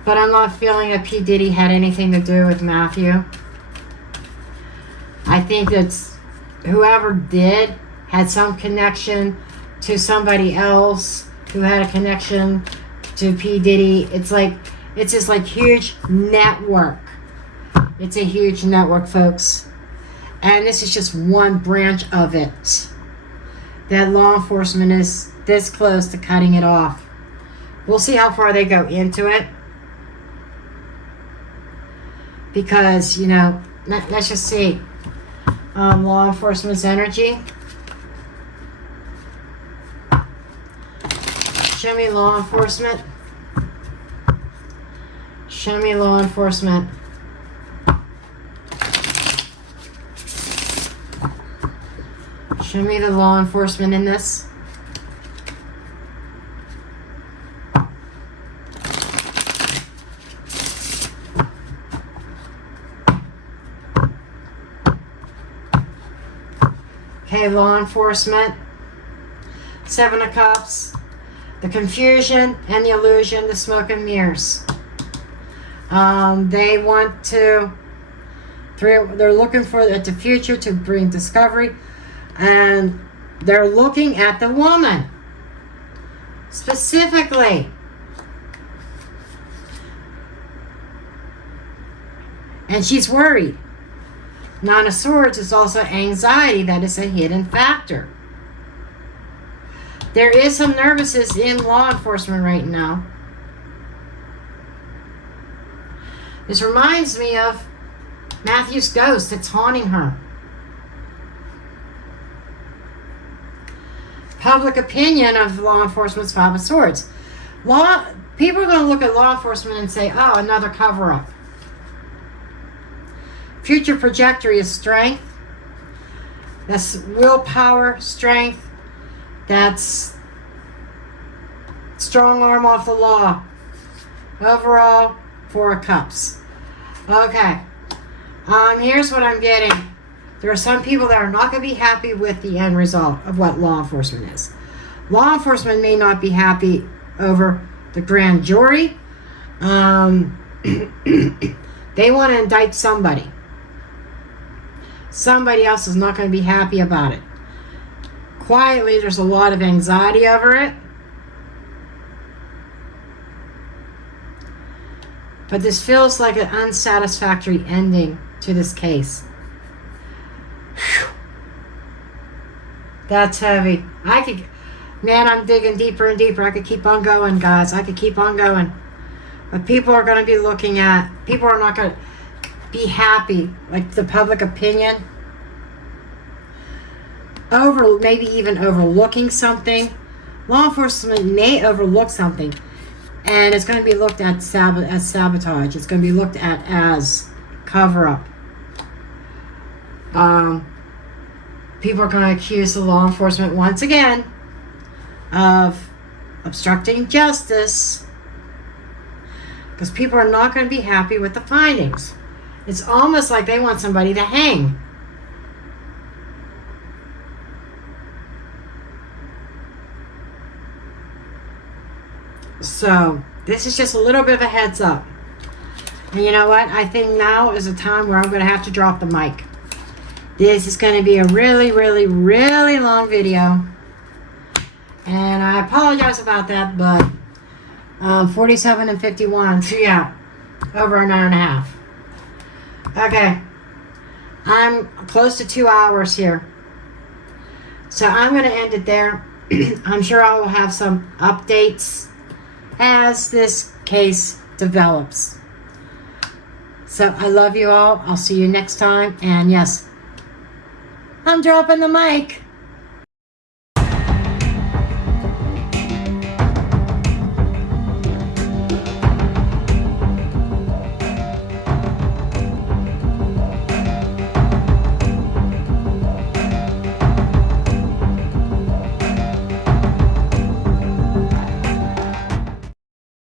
But I'm not feeling that P. Diddy had anything to do with Matthew. I think that whoever did had some connection to somebody else who had a connection to P. Diddy. It's just like huge network. It's a huge network, folks. And this is just one branch of it. That law enforcement is this close to cutting it off. We'll see how far they go into it. Because, let's just see. Law enforcement's energy. Show me law enforcement. Show me law enforcement. Show me the law enforcement in this. Okay, law enforcement. Seven of Cups. The confusion and the illusion, the smoke and mirrors. They want to, they're looking for the future to bring discovery, and they're looking at the woman specifically. And she's worried. Nine of Swords is also anxiety. That is a hidden factor. There is some nervousness in law enforcement right now. This reminds me of Matthew's ghost that's haunting her. Public opinion of law enforcement's Five of Swords. People are going to look at law enforcement and say, oh, another cover-up. Future trajectory is strength. That's willpower, strength. That's strong arm off the law. Overall, Four of Cups. Okay. Here's what I'm getting. There are some people that are not going to be happy with the end result of what law enforcement is. Law enforcement may not be happy over the grand jury. They want to indict somebody. Somebody else is not going to be happy about it. Quietly, there's a lot of anxiety over it. But this feels like an unsatisfactory ending to this case. Whew. That's heavy. I'm digging deeper and deeper. I could keep on going, guys. I could keep on going. But people are going to be people are not going to be happy. Like the public opinion. Maybe even overlooking something. Law enforcement may overlook something. And it's going to be looked at as sabotage. It's going to be looked at as cover-up. People are going to accuse the law enforcement once again of obstructing justice. Because people are not going to be happy with the findings. It's almost like they want somebody to hang. So, this is just a little bit of a heads up. And you know what? I think now is a time where I'm going to have to drop the mic. This is going to be a really, really, really long video. And I apologize about that, but 47 and 51. So yeah, over an hour and a half. Okay. I'm close to 2 hours here. So I'm going to end it there. I'm sure I will have some updates as this case develops. So I love you all. I'll see you next time. And yes, I'm dropping the mic.